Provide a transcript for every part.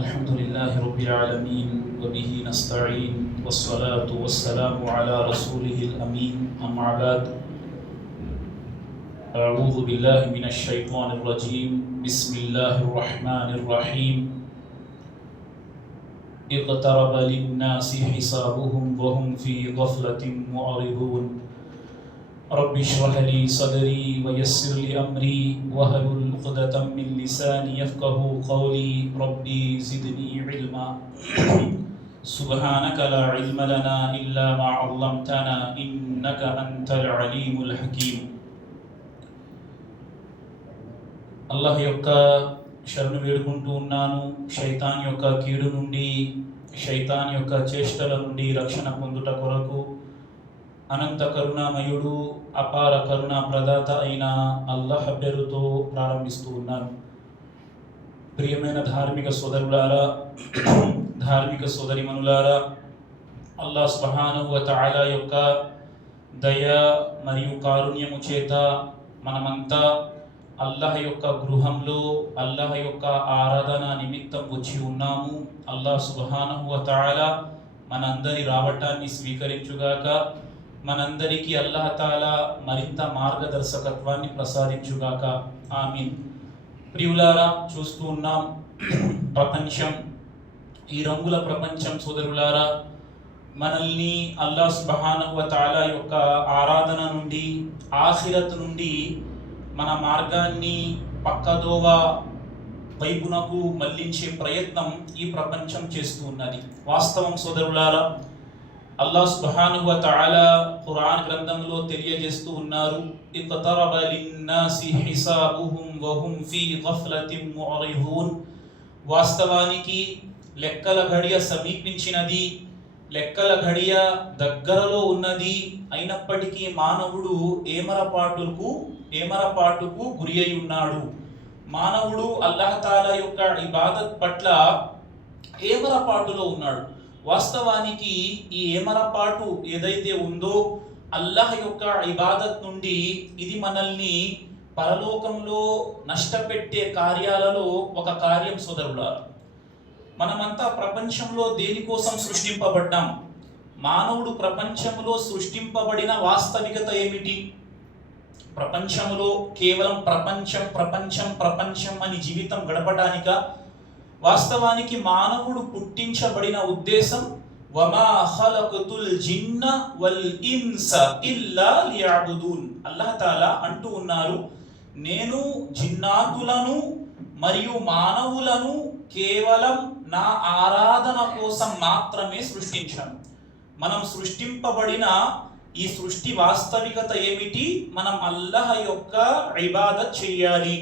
الحمد لله رب العالمين وبه نستعين والصلاة والسلام على رسوله الأمين أما بعد أعوذ بالله من الشيطان الرجيم بسم الله الرحمن الرحيم اقترب للناس حسابهم وهم في غفلة معرضون رب اشرح لي صدري ويسر لي أمري واحلل عقدة من لساني يفقهوا قولي ربي زدني علما سبحانك لا علم لنا إلا ما علمتنا إنك أنت العليم الحكيم. అల్లాహ్ యొక్క శరణు వేడుకుంటూ ఉన్నాను. శైతాన్ యొక్క కీడు నుండి, శైతాన్ యొక్క చేష్టల నుండి రక్షణ పొందుట కొరకు అనంత కరుణామయుడు అపార కరుణా ప్రదాత అయిన అల్లాహ్ పేరుతో ప్రారంభిస్తూ ఉన్నాను. ప్రియమైన ధార్మిక సోదరులారా, ధార్మిక సోదరిమణులారా, అల్లాహ్ సుబ్హానహు వ తఆలా యొక్క దయ మరియు కారుణ్యము చేత మనమంతా అల్లాహ్ యొక్క గృహంలో అల్లాహ్ యొక్క ఆరాధన నిమిత్తం వచ్చి ఉన్నాము. అల్లాహ్ సుబ్హానహు వ తఆలా మనందరి రావటాన్ని స్వీకరించుగాక. మనందరికీ అల్లాహ్ తాలా మరింత మార్గదర్శకత్వాన్ని ప్రసాదించుగాక. ఆమీన్. ప్రియులారా, చూస్తూ ఉన్నాం ప్రపంచం, ఈ రంగుల ప్రపంచం సోదరులారా, మనల్ని అల్లాహ్ సుబ్హానహు వ తఆలా యొక్క ఆరాధన నుండి, ఆఖిరత్ నుండి మన మార్గాన్ని పక్కదోవ వైపునకు మళ్లించే ప్రయత్నం ఈ ప్రపంచం చేస్తూ ఉన్నది. వాస్తవం సోదరులారా, అల్లాహ్ సుబ్హానహు వ తఆలా ఖురాన్ గ్రంథంలో తెలియజేస్తూ ఉన్నారు, ఇక్తరబ లిన్నాసి హిసాబుహుం వహుం ఫీ గఫ్లతిన్ ముఅరిదూన్. వాస్తవానికి లెక్కల ఘడియ సమీపించినది, లెక్కల ఘడియ దగ్గరలో ఉన్నది. అయినప్పటికీ మానవుడు ఏమరపాటుకు గురి అయి ఉన్నాడు. మానవుడు అల్లాహ్ తాలా యొక్క ఇబాదత్ పట్ల ఏమరపాటులో ఉన్నాడు. వాస్తవానికి ఈ ఏమరపాటు ఏదైతే ఉందో అల్లాహ్ యొక్క ఇబాదత్ నుండి, ఇది మనల్ని పరలోకంలో నష్టపెట్టే కార్యాలలో ఒక కార్యం సోదరులారా. మనమంతా ప్రపంచంలో దేనికోసం సృష్టింపబడ్డాం? మానవుడు ప్రపంచంలో సృష్టింపబడిన వాస్తవికత ఏమిటి? ప్రపంచంలో కేవలం ప్రపంచం ప్రపంచం ప్రపంచం అని జీవితం గడపడానిక? వాస్తవానికి మానవుడు పుట్టించబడిన ఉద్దేశం వమా ఖలఖతుల్ జిన్న వల్ ఇన్స ఇల్లా లియఅబుదూన్. అల్లాహ్ తాలా అంటూ ఉన్నారు, నేను జిన్నాతులను మరియు మానవులను కేవలం నా ఆరాధన కోసం మాత్రమే సృష్టించాను. మనం సృష్టింపబడిన ఈ సృష్టి వాస్తవికత ఏమిటి? మనం అల్లాహ్ యొక్క ఇబాదత్ చేయాలి.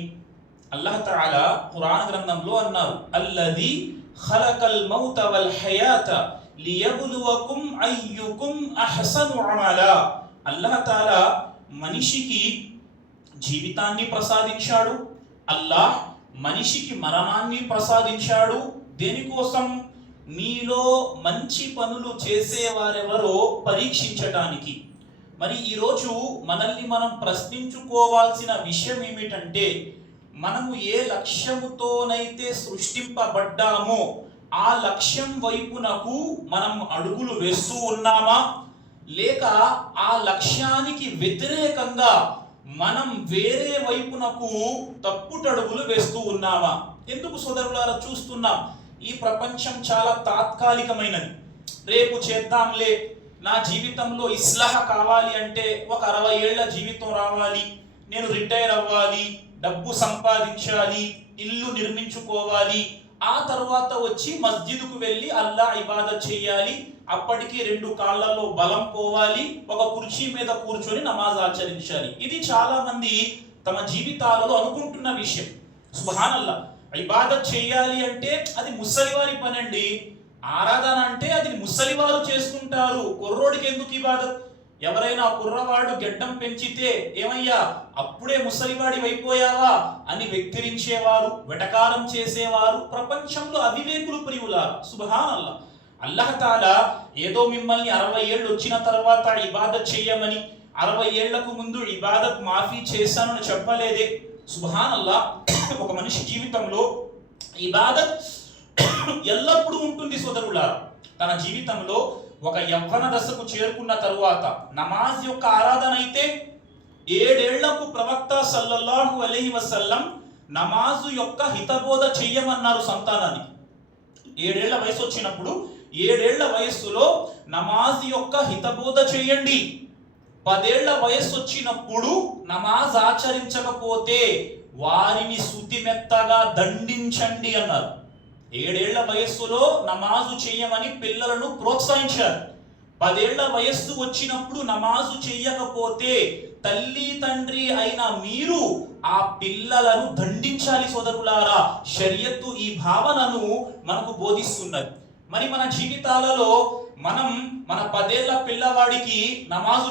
అల్లాహ్ తాలా ఖురాన్ గ్రంథంలో అన్నారు, అల్లదీ ఖలకల్ మౌత వల్ హయాత లియబ్లువకుం అయ్యుకుం అహ్సను అమలా. అల్లాహ్ తాలా మనిషికి జీవితాన్ని ప్రసాదించాడు. అల్లాహ్ మనిషికి మరణాన్ని ప్రసాదించాడు. దేనికోసం? మీలో మంచి పనులు చేసేవారెవరో పరీక్షించటానికి. మరి ఈరోజు మనల్ని మనం ప్రశ్నించుకోవాల్సిన విషయం ఏమిటంటే, మనము ఏ లక్ష్యముతోనైతే సృష్టింపబడ్డామో ఆ లక్ష్యం వైపునకు మనం అడుగులు వేస్తూ ఉన్నామా, లేక ఆ లక్ష్యానికి వ్యతిరేకంగా మనం వేరే వైపునకు తప్పుటడుగులు వేస్తూ ఉన్నామా? ఎందుకు సోదరులారా చూస్తున్నాం, ఈ ప్రపంచం చాలా తాత్కాలికమైనది. రేపు చేద్దాంలే, నా జీవితంలో ఇస్లాహ కావాలి అంటే ఒక 60 ఏళ్ల జీవితం రావాలి, నేను రిటైర్ అవ్వాలి, డబ్బు సంపాదించాలి, ఇల్లు నిర్మించుకోవాలి, ఆ తర్వాత వచ్చి మస్జిద్కు వెళ్ళి అల్లాహ్ ఇబాదత్ చేయాలి, అప్పటికి 2 కాళ్ళలో బలం పోవాలి, ఒక కుర్చీ మీద కూర్చొని నమాజ్ ఆచరించాలి. ఇది చాలా మంది తమ జీవితాలలో అనుకుంటున్న విషయం. సుబ్హానల్లాహ్, ఇబాదత్ చేయాలి అంటే అది ముసలివారి పని అండి. ఆరాధన అంటే అది ముసలివారు చేసుకుంటారు, కుర్రోడికి ఎందుకు ఇబాదత్? ఎవరైనా కుర్రవాడు గెడ్డం పెంచితే ఏమయ్యా అప్పుడే ముసలివాడి అయిపోయావా అని వెక్కిరించేవారు, వెటకారం చేసేవారు ప్రపంచంలో అవివేకులు ప్రియులారా. సుబ్హానల్లాహ్, అల్లాహ్ తాలా ఏదో మిమ్మల్ని 60 ఏళ్ళు వచ్చిన తర్వాత ఇబాదత్ చేయమని, 60 ఏళ్లకు ముందు ఇబాదత్ మాఫీ చేశానని చెప్పలేదే. సుబ్హానల్లాహ్, ఒక మనిషి జీవితంలో ఇబాదత్ ఎల్లప్పుడూ ఉంటుంది సోదరులారా. తన జీవితంలో ఒక యవ్వన దశకు చేరుకున్న తరువాత నమాజ్ యొక్క ఆరాధన అయితే 7 ఏళ్లకు ప్రవక్త సల్లల్లాహు అలైహి వసల్లం నమాజు యొక్క హితబోధ చెయ్యమన్నారు సంతానాన్ని. 7 ఏళ్ల వయసు వచ్చినప్పుడు 7 ఏళ్ల వయస్సులో నమాజ్ యొక్క హితబోధ చేయండి. 10 ఏళ్ల వయసు వచ్చినప్పుడు నమాజ్ ఆచరించకపోతే వారిని శుతిమెత్తగా దండించండి అన్నారు. 7 ఏళ్ల వయస్సులో నమాజు చేయమని పిల్లలను ప్రోత్సహించారు. 10 ఏళ్ల వయస్సు వచ్చినప్పుడు నమాజు చెయ్యకపోతే తల్లి తండ్రి అయిన మీరు ఆ పిల్లలను దండించాలి సోదరులారా. షరియత్తు ఈ భావనను మనకు బోధిస్తున్నది. మరి మన జీవితాలలో మనం మన 10 ఏళ్ల పిల్లవాడికి నమాజు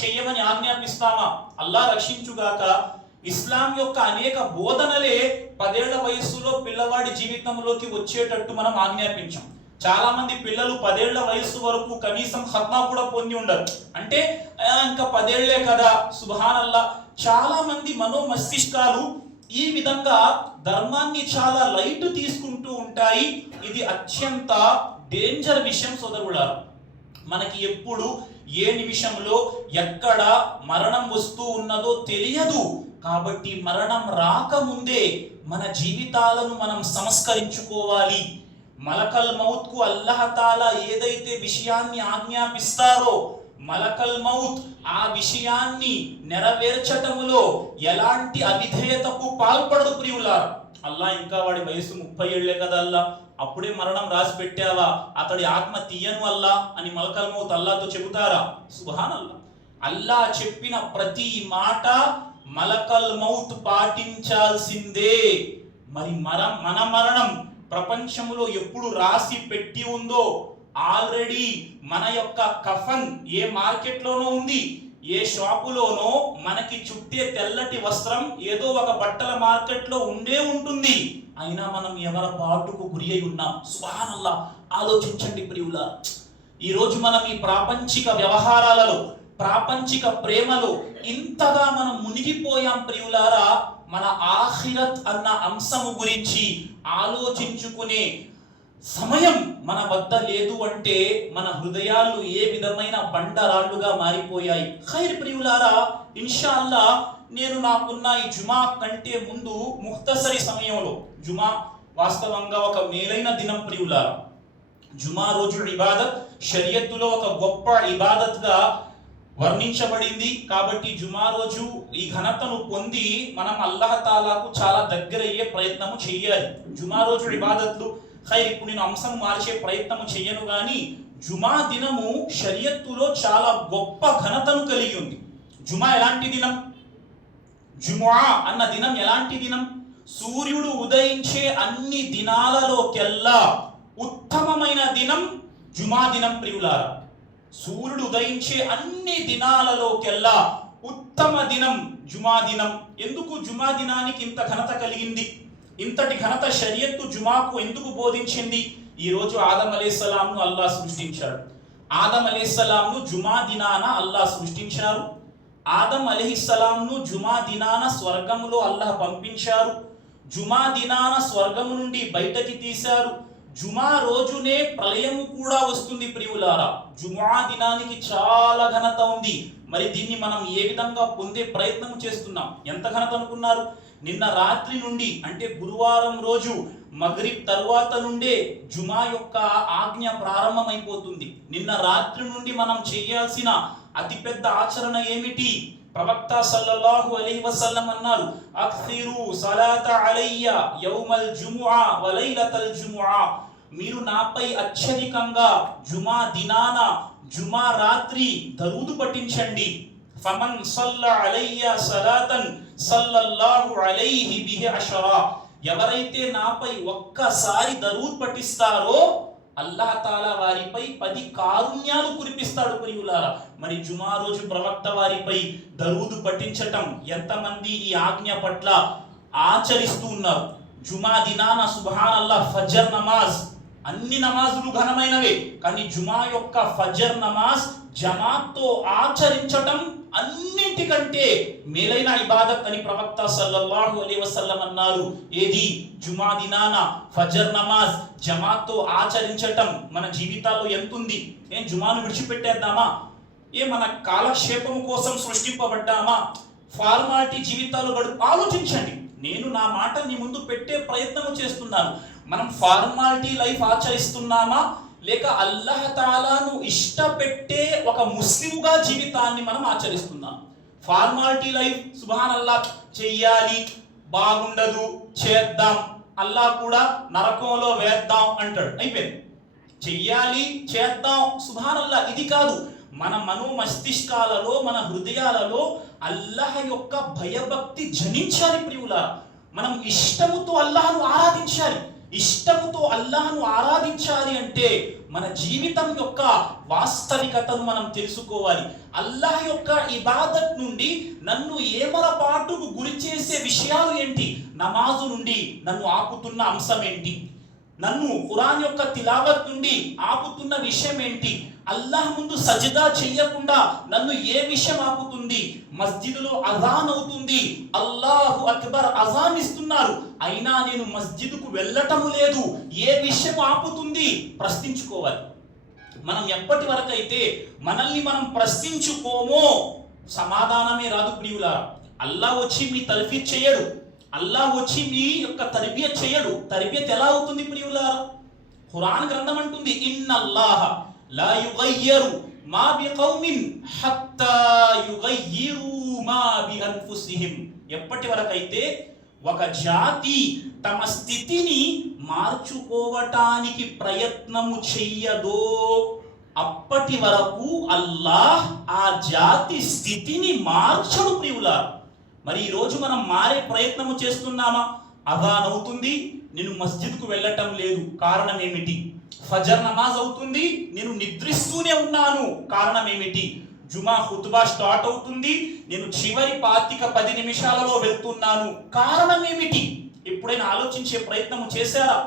చెయ్యమని ఆజ్ఞాపిస్తామా? అల్లా రక్షించుగాక. ఇస్లాం యొక్క అనేక బోధనలే 10 ఏళ్ల వయస్సులో పిల్లవాడి జీవితంలోకి వచ్చేటట్టు మనం ఆజ్ఞాపించాం. చాలా మంది పిల్లలు 10 ఏళ్ల వయస్సు వరకు కనీసం ఖత్నా కూడా పొంది ఉండరు. అంటే ఇంకా 10 ఏళ్లే కదా, సుబ్హానల్లా. చాలా మంది మనోమస్తిష్కాలు ఈ విధంగా ధర్మాన్ని చాలా లైట్ తీసుకుంటూ ఉంటాయి. ఇది అత్యంత డేంజర్ విషయం సోదరులారా. మనకి ఎప్పుడు ఏ నిమిషంలో ఎక్కడ మరణం వస్తూ ఉన్నదో తెలియదు. కాబట్టి మరణం రాకముందే మన జీవితాలను మనం సంస్కరించుకోవాలి. మలకల్ మౌత్ కు అల్లాహ్ తాలా ఏదైతే విషయాన్ని ఆజ్ఞాపిస్తారో మలకల్ మౌత్ ఆ విషయాన్ని నెరవేర్చటములో ఎలాంటి అవిధేయతకు పాల్పడదు ప్రియులారా. అల్లా ఇంకా వాడి వయసు 30 ఏళ్లే కదా అల్లా, అప్పుడే మరణం రాసి పెట్టావా, అతడి ఆత్మ తీయను అల్లా అని మలకల్ మౌత్ అల్లాతో చెబుతారా? సుబ్హానల్లా. అల్లా చెప్పిన ప్రతి మాట మలకల్ మౌత్ పాటించాల్సిందే. మరి మన మరణం ప్రపంచంలో ఎప్పుడు రాసి పెట్టి ఉందో ఆల్రెడీ మన యొక్క కఫన్ ఏ మార్కెట్లోనో ఉంది, ఏ షాపులోనో మనకి చుట్టే తెల్లటి వస్త్రం ఏదో ఒక బట్టల మార్కెట్లో ఉండే ఉంటుంది. అయినా మనం ఎవరి పాటుకు గురి అయి ఉన్నాం. సుబ్హానల్లాహ్. ఆలోచించండి ప్రియులారా. ఈరోజు మనం ఈ ప్రాపంచిక వ్యవహారాలలో ప్రాపంచిక ప్రేమలో ఇంతగా మనం మునిగిపోయాం ప్రియులారా. మన ఆఖిరత్ అన్న అంశము గురించి ఆలోచించుకునే సమయం మన వద్ద లేదు. అంటే మన హృదయాలు ఏ విధమైన బండరాళ్లుగా మారిపోయాయి. ఖైర్ ప్రియులారా, ఇన్షాల్లా నేను నాకున్న ఈ జుమా కంటే ముందు ముఖ్తసరి సమయంలో, జుమా వాస్తవంగా ఒక మేలైన దినం ప్రియులారా. జుమా రోజు ఇబాదత్ షరియత్తులో ఒక గొప్ప ఇబాదత్గా వర్ణించబడింది. కాబట్టి జుమా రోజు ఈ ఘనతను పొంది మనం అల్లాహ్ తాలాకు చాలా దగ్గరయ్యే ప్రయత్నము చేయాలి. జుమా రోజు ఇబాదత్లు ఖైర్. ఇప్పుడు నేను అంశం మార్చే ప్రయత్నము చెయ్యను కానీ జుమా దినము షరియత్తులో చాలా గొప్ప ఘనతను కలిగి ఉంది. జుమా ఎలాంటి దినం? జుముఆ అన్న దినం ఎలాంటి దినం? సూర్యుడు ఉదయించే అన్ని దినాలలోకెల్లా ఉత్తమమైన దినం జుమా దినం ప్రియులారా. సూర్యుడు ఉదయించే అన్ని దినాలలోకెల్లా ఉత్తమ దినం జుమా దినం. ఎందుకు జుమా దినానికి ఇంత ఘనత కలిగింది? ఇంతటి ఘనత షరియత్తు జుమాకు ఎందుకు బోధించింది? ఈరోజు ఆదం అలైహిస్సలాంను అల్లా సృష్టించాడు. ఆదం అలైహిస్సలాంను జుమా దినాన అల్లా సృష్టించారు. ఆదం అలైహిస్సలాంను జుమా దినాన స్వర్గములో అల్లాహ్ పంపించారు. జుమా దినాన స్వర్గము నుండి బయటకి తీశారు. జుమా రోజునే ప్రళయము కూడా వస్తుంది ప్రియులారా. జుమా దినానికి చాలా ఘనత ఉంది. మరి దీన్ని మనం ఏ విధంగా పొందే ప్రయత్నం చేస్తున్నాం? ఎంత ఘనత అనుకున్నారు? నిన్న రాత్రి నుండి అంటే గురువారం రోజు మగ్రిబ్ తర్వాత నుండే జుమా యొక్క ఆజ్ఞ ప్రారంభమైపోతుంది. నిన్న రాత్రి నుండి మనం చేయాల్సిన అతిపెద్ద ఆచరణ ఏమిటి? ప్రవక్త సల్లల్లాహు అలైహి వసల్లం అన్నారు, అక్సిరు సలాత అలయ్య యౌమల్ జుముఆ వ లైలతల్ జుముఆ. మీరు నాపై అత్యధికంగా జుమా దినాన జుమా రాత్రి దరూదు పఠించండి. ఫమన్ సల్ల అలయ్య సలాతన్ సల్లల్లాహు అలైహి బిహి అషరా. ఎవరైతే నాపై ఒక్కసారి దరూద్ పఠిస్తారో అల్లాహ్ తాలా వారిపై 10 కారుణ్యాలు కురిపిస్తాడు ప్రియులారా. మరి జుమా రోజు ప్రవక్త వారిపై దరూదు పఠించటం ఎంతమంది ఈ ఆజ్ఞ పట్ల ఆచరిస్తూ ఉన్నారు? జుమా దినాన సుబ్హానల్లాహ్ ఫజర్ నమాజ్, అన్ని నమాజులు ఘనమైనవే, కానీ జుమా యొక్క ఫజర్ నమాజ్ జమాత్తో ఆచరించటం అన్నింటికంటే మేలైన ఇబాదత్ అని ప్రవక్త సల్లల్లాహు అలైహి వసల్లం అన్నారు. ఏది? జుమా దినాన ఫజర్ నమాజ్ జమాత్తో ఆచరించటం మన జీవితాల్లో ఎంతుంది? ఏం జుమాను విడిచిపెట్టేద్దామా? మన కాలక్షేపం కోసం సృష్టింపబడ్డామా? ఫార్మాలిటీ జీవితాలు ఆలోచించండి. నేను నా మాట నీ ముందు పెట్టే ప్రయత్నం చేస్తున్నాను. మనం ఫార్మాలిటీ లైఫ్ ఆచరిస్తున్నామా, లేక అల్లాహ్ తాలాను ఇష్టపెట్టే ఒక ముస్లింగా జీవితాన్ని మనం ఆచరిస్తున్నాం? ఫార్మాలిటీ లైఫ్, సుబ్హానల్లాహ్, చెయ్యాలి, బాగుండదు, చేద్దాం, అల్లాహ్ కూడా నరకంలో వేద్దాం అంటాడు, అయిపోయింది. చెయ్యాలి, చేద్దాం, సుబ్హానల్లాహ్, ఇది కాదు. మన మనో మస్తిష్కాలలో, మన హృదయాలలో అల్లాహ్ యొక్క భయభక్తి జనించాలి ప్రియులారా. మనం ఇష్టముతో అల్లాహ్ను ఆరాధించాలి. ఇష్టముతో అల్లాహ్ను ఆరాధించాలి అంటే మన జీవితం యొక్క వాస్తవికతను మనం తెలుసుకోవాలి. అల్లాహ్ యొక్క ఇబాదత్ నుండి నన్ను ఏమరపాటుకు గురి చేసే విషయాలు ఏంటి? నమాజు నుండి నన్ను ఆపుతున్న అంశం ఏంటి? నన్ను ఖురాన్ యొక్క తిలావత్ నుండి ఆపుతున్న విషయం ఏంటి? అల్లాహ్ ముందు సజదా చెయ్యకుండా నన్ను ఏ విషయం ఆపుతుంది? మస్జిద్లో అజాన్ అవుతుంది, అల్లాహు అక్బర్ అజాన్ ఇస్తున్నారు, అయినా నేను మస్జిద్కు వెళ్ళటం లేదు. ఏ విషయం ఆపుతుంది? ప్రశ్నించుకోవాలి. మనం ఎప్పటి వరకు అయితే మనల్ని మనం ప్రశ్నించుకోమో సమాధానమే రాదు ప్రియులారా. అల్లాహ్ వచ్చి మీ తల్ఫీద్ చేయడు, అల్లాహ్ వచ్చి మీ యొక్క తర్బియత్ చేయడు. తర్బియత్ ఎలా అవుతుంది ప్రియులారా? ఖురాన్ గ్రంథం అంటుంది, ఇన్నల్లాహ లా యుగయ్యిరు మా బికౌమిన్ హత్తా యుగయ్యిరు మా బిఅన్ఫుసిహిం. ఎప్పటి వరకైతే ఒక జాతి తమ స్థితిని మార్చుకోవటానికి ప్రయత్నము చెయ్యదో అప్పటి వరకు అల్లాహ్ ఆ జాతి స్థితిని మార్చడు ప్రియులారా. మరి ఈరోజు మనం మారే ప్రయత్నము చేస్తున్నామా? అజాన్ అవుతుంది, నేను మస్జిద్కు వెళ్ళటం లేదు, కారణం ఏమిటి? ఫజర్ నమాజ్ అవుతుంది, నేను నిద్రిస్తూనే ఉన్నాను, కారణం ఏమిటి? జుమా ఖుతుబా స్టార్ట్ అవుతుంది, నేను చివరి 10 నిమిషాలలో వెళ్తున్నాను, కారణం ఏమిటి? ఎప్పుడైనా ఆలోచించే ప్రయత్నము చేశారా?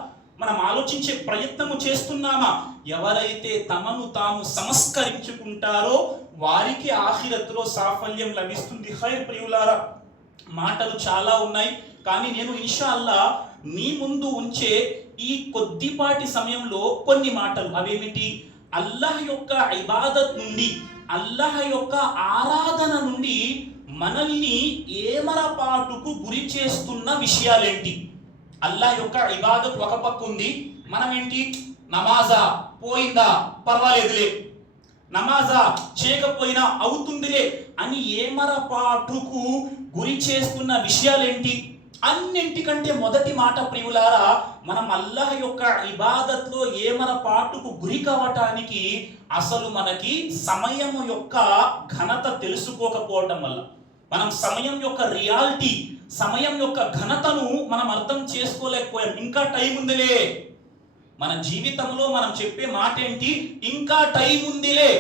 మనం ఆలోచించే ప్రయత్నము చేస్తున్నామా? ఎవరైతే తమను తాము సంస్కరించుకుంటారో వారికి ఆఖిరత్తులో సాఫల్యం లభిస్తుంది. ఖైర్ ప్రియులారా, మాటలు చాలా ఉన్నాయి, కానీ నేను ఇన్షాల్లా మీ ముందు ఉంచే ఈ కొద్దిపాటి సమయంలో కొన్ని మాటలు, అవేమిటి? అల్లాహ్ యొక్క ఇబాదత్ నుండి, అల్లాహ్ యొక్క ఆరాధన నుండి మనల్ని ఏమరపాటుకు గురి చేస్తున్న విషయాలేంటి? అల్లాహ్ యొక్క ఇబాదత్ ఒక పక్క ఉంది, మనం ఏంటి? నమాజా పోయిందా, పర్వాలేదులే, నమాజా చేయకపోయినా అవుతుందిలే అని ఏమరపాటుకు గురి చేస్తున్న విషయాలేంటి? అన్నింటికంటే మొదటి మాట ప్రియులారా, మనం అల్లాహ్ యొక్క ఇబాదత్లో ఏమరపాటుకు గురి కావటానికి అసలు మనకి సమయం యొక్క ఘనత తెలుసుకోకపోవటం వల్ల, మనం సమయం యొక్క రియాలిటీ, సమయం యొక్క ఘనతను మనం అర్థం చేసుకోలేకపోయాం. ఇంకా టైం ఉందిలే. మన జీవితంలో మనం చెప్పే మాట ఏంటి? ఇంకా టైం ఉందిలే.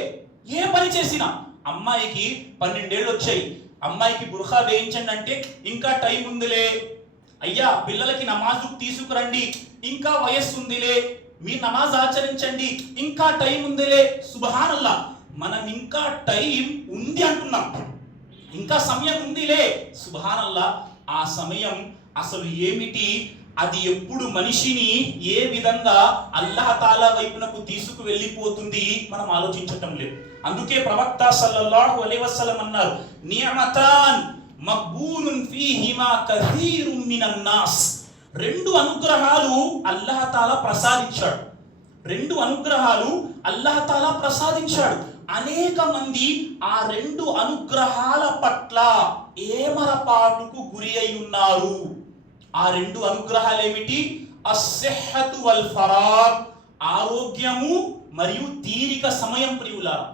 ఏ పని చేసినా, అమ్మాయికి 12 ఏళ్ళు వచ్చాయి, అమ్మాయికి బుర్ఖా వేయించండి అంటే ఇంకా టైం ఉందిలే. అయ్యా పిల్లలకి నమాజు తీసుకురండి, ఇంకా వయస్సు ఉందిలే. మీ నమాజ్ ఆచరించండి, ఇంకా టైం ఉందిలే. సుబ్హానల్లాహ్, మనం ఇంకా టైం ఉంది అంటున్నాం, ఇంకా సమయం ఉందిలే. సుబ్హానల్లాహ్, ఆ సమయం అసలు ఏమిటి? అది ఎప్పుడు మనిషిని ఏ విధంగా అల్లాహ్ తాలా వైపునకు తీసుకు వెళ్ళిపోతుంది మనం ఆలోచించటం లేదు. అందుకే ప్రవక్త సల్లల్లాహు అలైహి వసల్లం అన్నారు, నియమతాన్ మక్బూనున్ ఫీహిమా కథీరున్ మినన్ నాస్. 2 అనుగ్రహాలు అల్లాహ్ తాలా ప్రసాదించాడు, 2 అనుగ్రహాలు అల్లాహ్ తాలా ప్రసాదించాడు. అనేక మంది ఆ 2 అనుగ్రహాల పట్ల ఏమరపాటుకు గురి అయి ఉన్నారు. ఆ 2 అనుగ్రహాలు ఏమిటి? అస్సిహ్హతు వల్ ఫరాగ్, ఆరోగ్యము మరియు తీరిక సమయం. ప్రియులారా,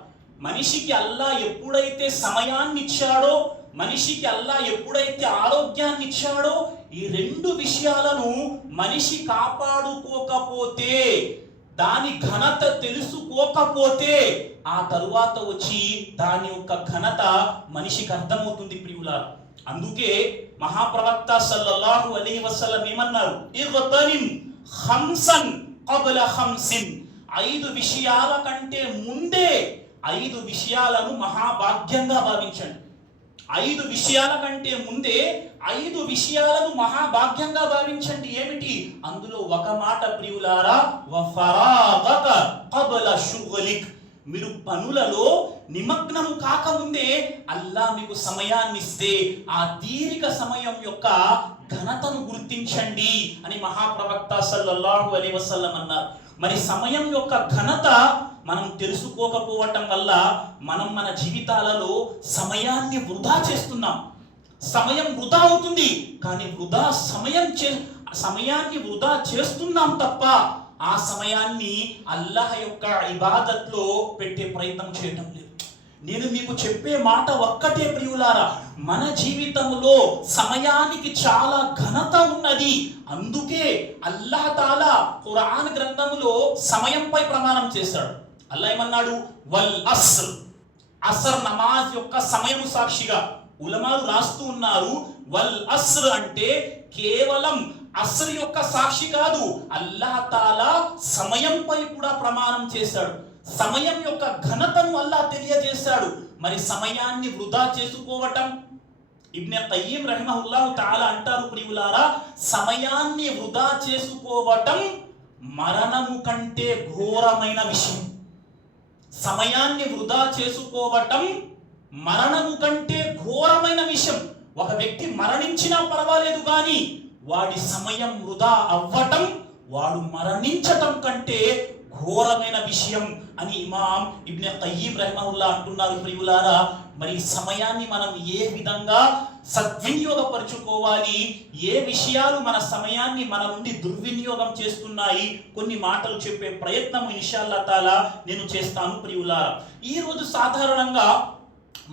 మనిషికి అల్లాహ్ ఎప్పుడైతే సమయాన్ని ఇచ్చాడో, మనిషికి అల్లాహ్ ఎప్పుడైతే ఆరోగ్యాన్ని ఇచ్చాడో, ఈ 2 విషయాలను మనిషి కాపాడుకోకపోతే, దాని ఘనత తెలుసుకోకపోతే, ఆ తరువాత వచ్చి దాని యొక్క ఘనత మనిషికి అర్థమవుతుంది ప్రియులారా. అందుకే మహాప్రవక్త సల్లల్లాహు అలైహి వసల్లం ఏమన్నారు? ఇగ్తనిమ్ ఖమ్సన్ qabల ఖమ్సిన్. 5 విషయాల కంటే ముందే 5 విషయాలను మహాభాగ్యంగా భావించండి. 5 విషయాల కంటే ముందే 5 విషయాలను మహాభాగ్యంగా భావించండి. ఏమిటి? అందులో ఒక మాట ప్రియులారా, వఫరాగక కబల షుగలిక్, మీరు పనులలో నిమగ్నం కాకముందే అల్లా మీకు సమయాన్ని ఇస్తే ఆ దీర్ఘ సమయం యొక్క ఘనతను గుర్తించండి అని మహాప్రవక్త సల్లల్లాహు అలైహి వసల్లం అన్నారు. మరి సమయం యొక్క ఘనత మనం తెలుసుకోకపోవటం వల్ల మనం మన జీవితాలలో సమయాన్ని వృధా చేస్తున్నాం. సమయం వృధా అవుతుంది, కానీ సమయాన్ని వృధా చేస్తున్నాం తప్ప ఆ సమయాన్ని అల్లాహ్ యొక్క ఇబాదత్లో పెట్టే ప్రయత్నం చేయటం లేదు. నేను మీకు చెప్పే మాట ఒక్కటే ప్రియులారా, మన జీవితంలో సమయానికి చాలా ఘనత ఉన్నది. అందుకే అల్లాహ్ తాలా ఖురాన్ గ్రంథంలో సమయంపై ప్రమాణం చేశాడు. అల్లాహ్ ఏమన్నాడు? వల్ అస్ర్, అసర్ నమాజ్ యొక్క సమయం సాక్షిగా ఉలమాలు రాస్తూ ఉన్నారు. వల్ అస్ర్ అంటే కేవలం అస్ర్ యొక్క సాక్షి కాదు, అల్లాహ్ తాలా సమయంపై కూడా ప్రమాణం చేశాడు. సమయం యొక్క ఘనతను అల్లాహ్ తెలియజేశాడు. మరి సమయాన్ని వృధా చేసుకోవటం, ఇబ్నే ఖయ్యిమ్ రహిమహుల్లాహు తఆలా అంటారు ప్రియులారా, సమయాన్ని వృధా చేసుకోవటం మరణము కంటే ఘోరమైన విషయం. సమయాన్ని వృధా చేసుకోవటం మరణము కంటే ఘోరమైన విషయం. ఒక వ్యక్తి మరణించినా పర్వాలేదు, కానీ వాడి సమయం వృధా అవ్వటం, వాడు మరణించటం కంటే ఘోరమైన విషయం అని ఇమాం ఇబ్నే ఖయ్యిమ్ రహిమహుల్లా అంటున్నారు ప్రియులారా. మరి సమయాన్ని మనం ఏ విధంగా సద్వినియోగపరుచుకోవాలి, ఏ విషయాలు మన సమయాన్ని మన నుండి దుర్వినియోగం చేస్తున్నాయి, కొన్ని మాటలు చెప్పే ప్రయత్నం ఇన్షాల్లా తాలా నేను చేస్తాను ప్రియులారా. ఈరోజు సాధారణంగా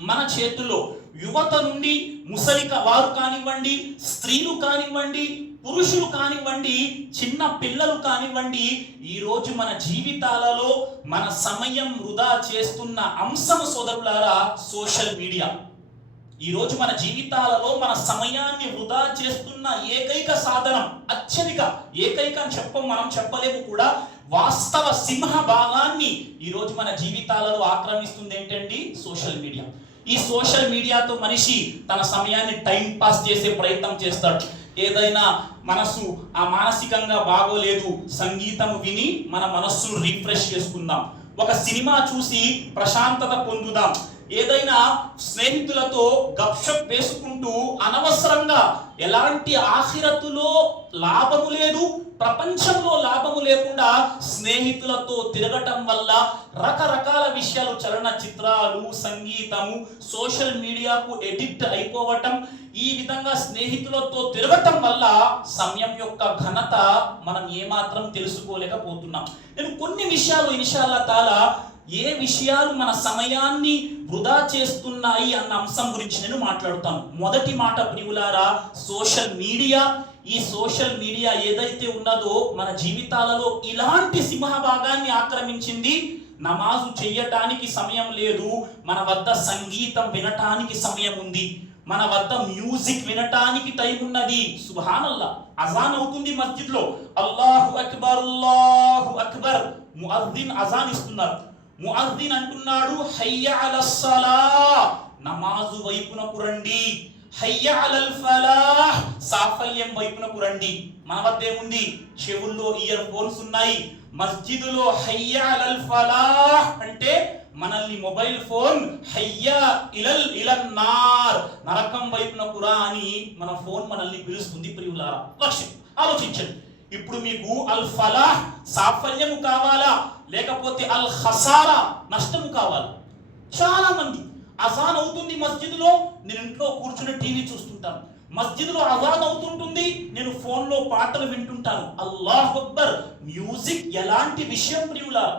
మన చేతుల్లో యువత నుండి ముసలిక వారు కానివ్వండి, స్త్రీలు కానివ్వండి, పురుషులు కానివ్వండి, చిన్న పిల్లలు కానివ్వండి, ఈరోజు మన జీవితాలలో మన సమయం వృధా చేస్తున్న అంశం సోదరులారా సోషల్ మీడియా. ఈరోజు మన జీవితాలలో మన సమయాన్ని వృధా చేస్తున్న ఏకైక సాధనం, అత్యధిక ఏకైక అని మనం చెప్పలేము కూడా, వాస్తవ సింహ భాగాన్ని ఈరోజు మన జీవితాలలో ఆక్రమిస్తుంది ఏంటండి? Social media. ఈ సోషల్ మీడియాతో మనిషి తన సమయాన్ని టైం పాస్ చేసే ప్రయత్నం చేస్తాడు. ఏదైనా మనసు మానసికంగా బాగోలేదు, సంగీతం విని మన మనస్సును రిఫ్రెష్ చేసుకుందాం. ఒక సినిమా చూసి ప్రశాంతత పొందుదాం. ఏదైనా స్నేహితులతో గప్షప్ వేసుకుంటూ అనవసరంగా ఎలాంటి ఆఖిరతులో లాభము లేదు, ప్రపంచంలో లాభము లేకుండా స్నేహితులతో తిరగటం వల్ల రకరకాల విషయాలు, చలన చిత్రాలు, సంగీతము, సోషల్ మీడియాకు ఎడిక్ట్ అయిపోవటం, ఈ విధంగా స్నేహితులతో తిరగటం వల్ల సమయం యొక్క ఘనత మనం ఏమాత్రం తెలుసుకోలేకపోతున్నాం. నేను కొన్ని విషయాలు ఇన్షాల్లా తాలా ఏ విషయాలు మన సమయాన్ని వృధా చేస్తున్నాయి అన్న అంశం గురించి నేను మాట్లాడుతాను. మొదటి మాట ప్రియులారా, సోషల్ మీడియా. ఈ సోషల్ మీడియా ఏదైతే ఉన్నదో మన జీవితాలలో ఇలాంటి సింహభాగాన్ని ఆక్రమించింది. నమాజు చెయ్యటానికి సమయం లేదు, మన వద్ద సంగీతం వినటానికి సమయం ఉంది, మన వద్ద మ్యూజిక్ వినటానికి టైం ఉన్నది. సుబ్హానల్లాహ్, అజాన్ అవుతుంది మస్జిద్లో, అల్లాహు అక్బర్ అల్లాహు అక్బర్, ముఅజ్జిన్ అజాన్ ఇస్తున్నారు. ముఅజ్జిన్ అంటున్నాడు హయ్య అలస్ సలాహ్, నమాజు వైపునకు రండి. హయ్య అలల్ ఫలాహ్, సాఫల్యం వైపునకు రండి. మన వద్ద ఏముంది? చెవుల్లో ఇయర్ ఫోన్స్ ఉన్నాయి. మస్జిదులో హయ్య అలల్ ఫలాహ్ అంటే మనల్ని మొబైల్ ఫోన్ హయ్య ఇలల్ నార్, నరకం వైపునకు రా అని మన ఫోన్ మనల్ని పిలుస్తుంది ప్రియులారా. లక్ష్యం ఆలోచించండి. ఇప్పుడు మీకు అల్ ఫలాహ్ సాఫల్యము కావాలా, లేకపోతే అల్ ఖసారా నష్టము కావాలా? చాలా మంది అజాన్ అవుతుంది మస్జిద్లో, నేను ఇంట్లో కూర్చుని టీవీ చూస్తుంటాను. మస్జిద్లో అజాన్ అవుతుంటుంది, నేను ఫోన్లో పాటలు వింటుంటాను. అల్లాహు అక్బర్. మ్యూజిక్ ఎలాంటి విషయం ప్రియులారా?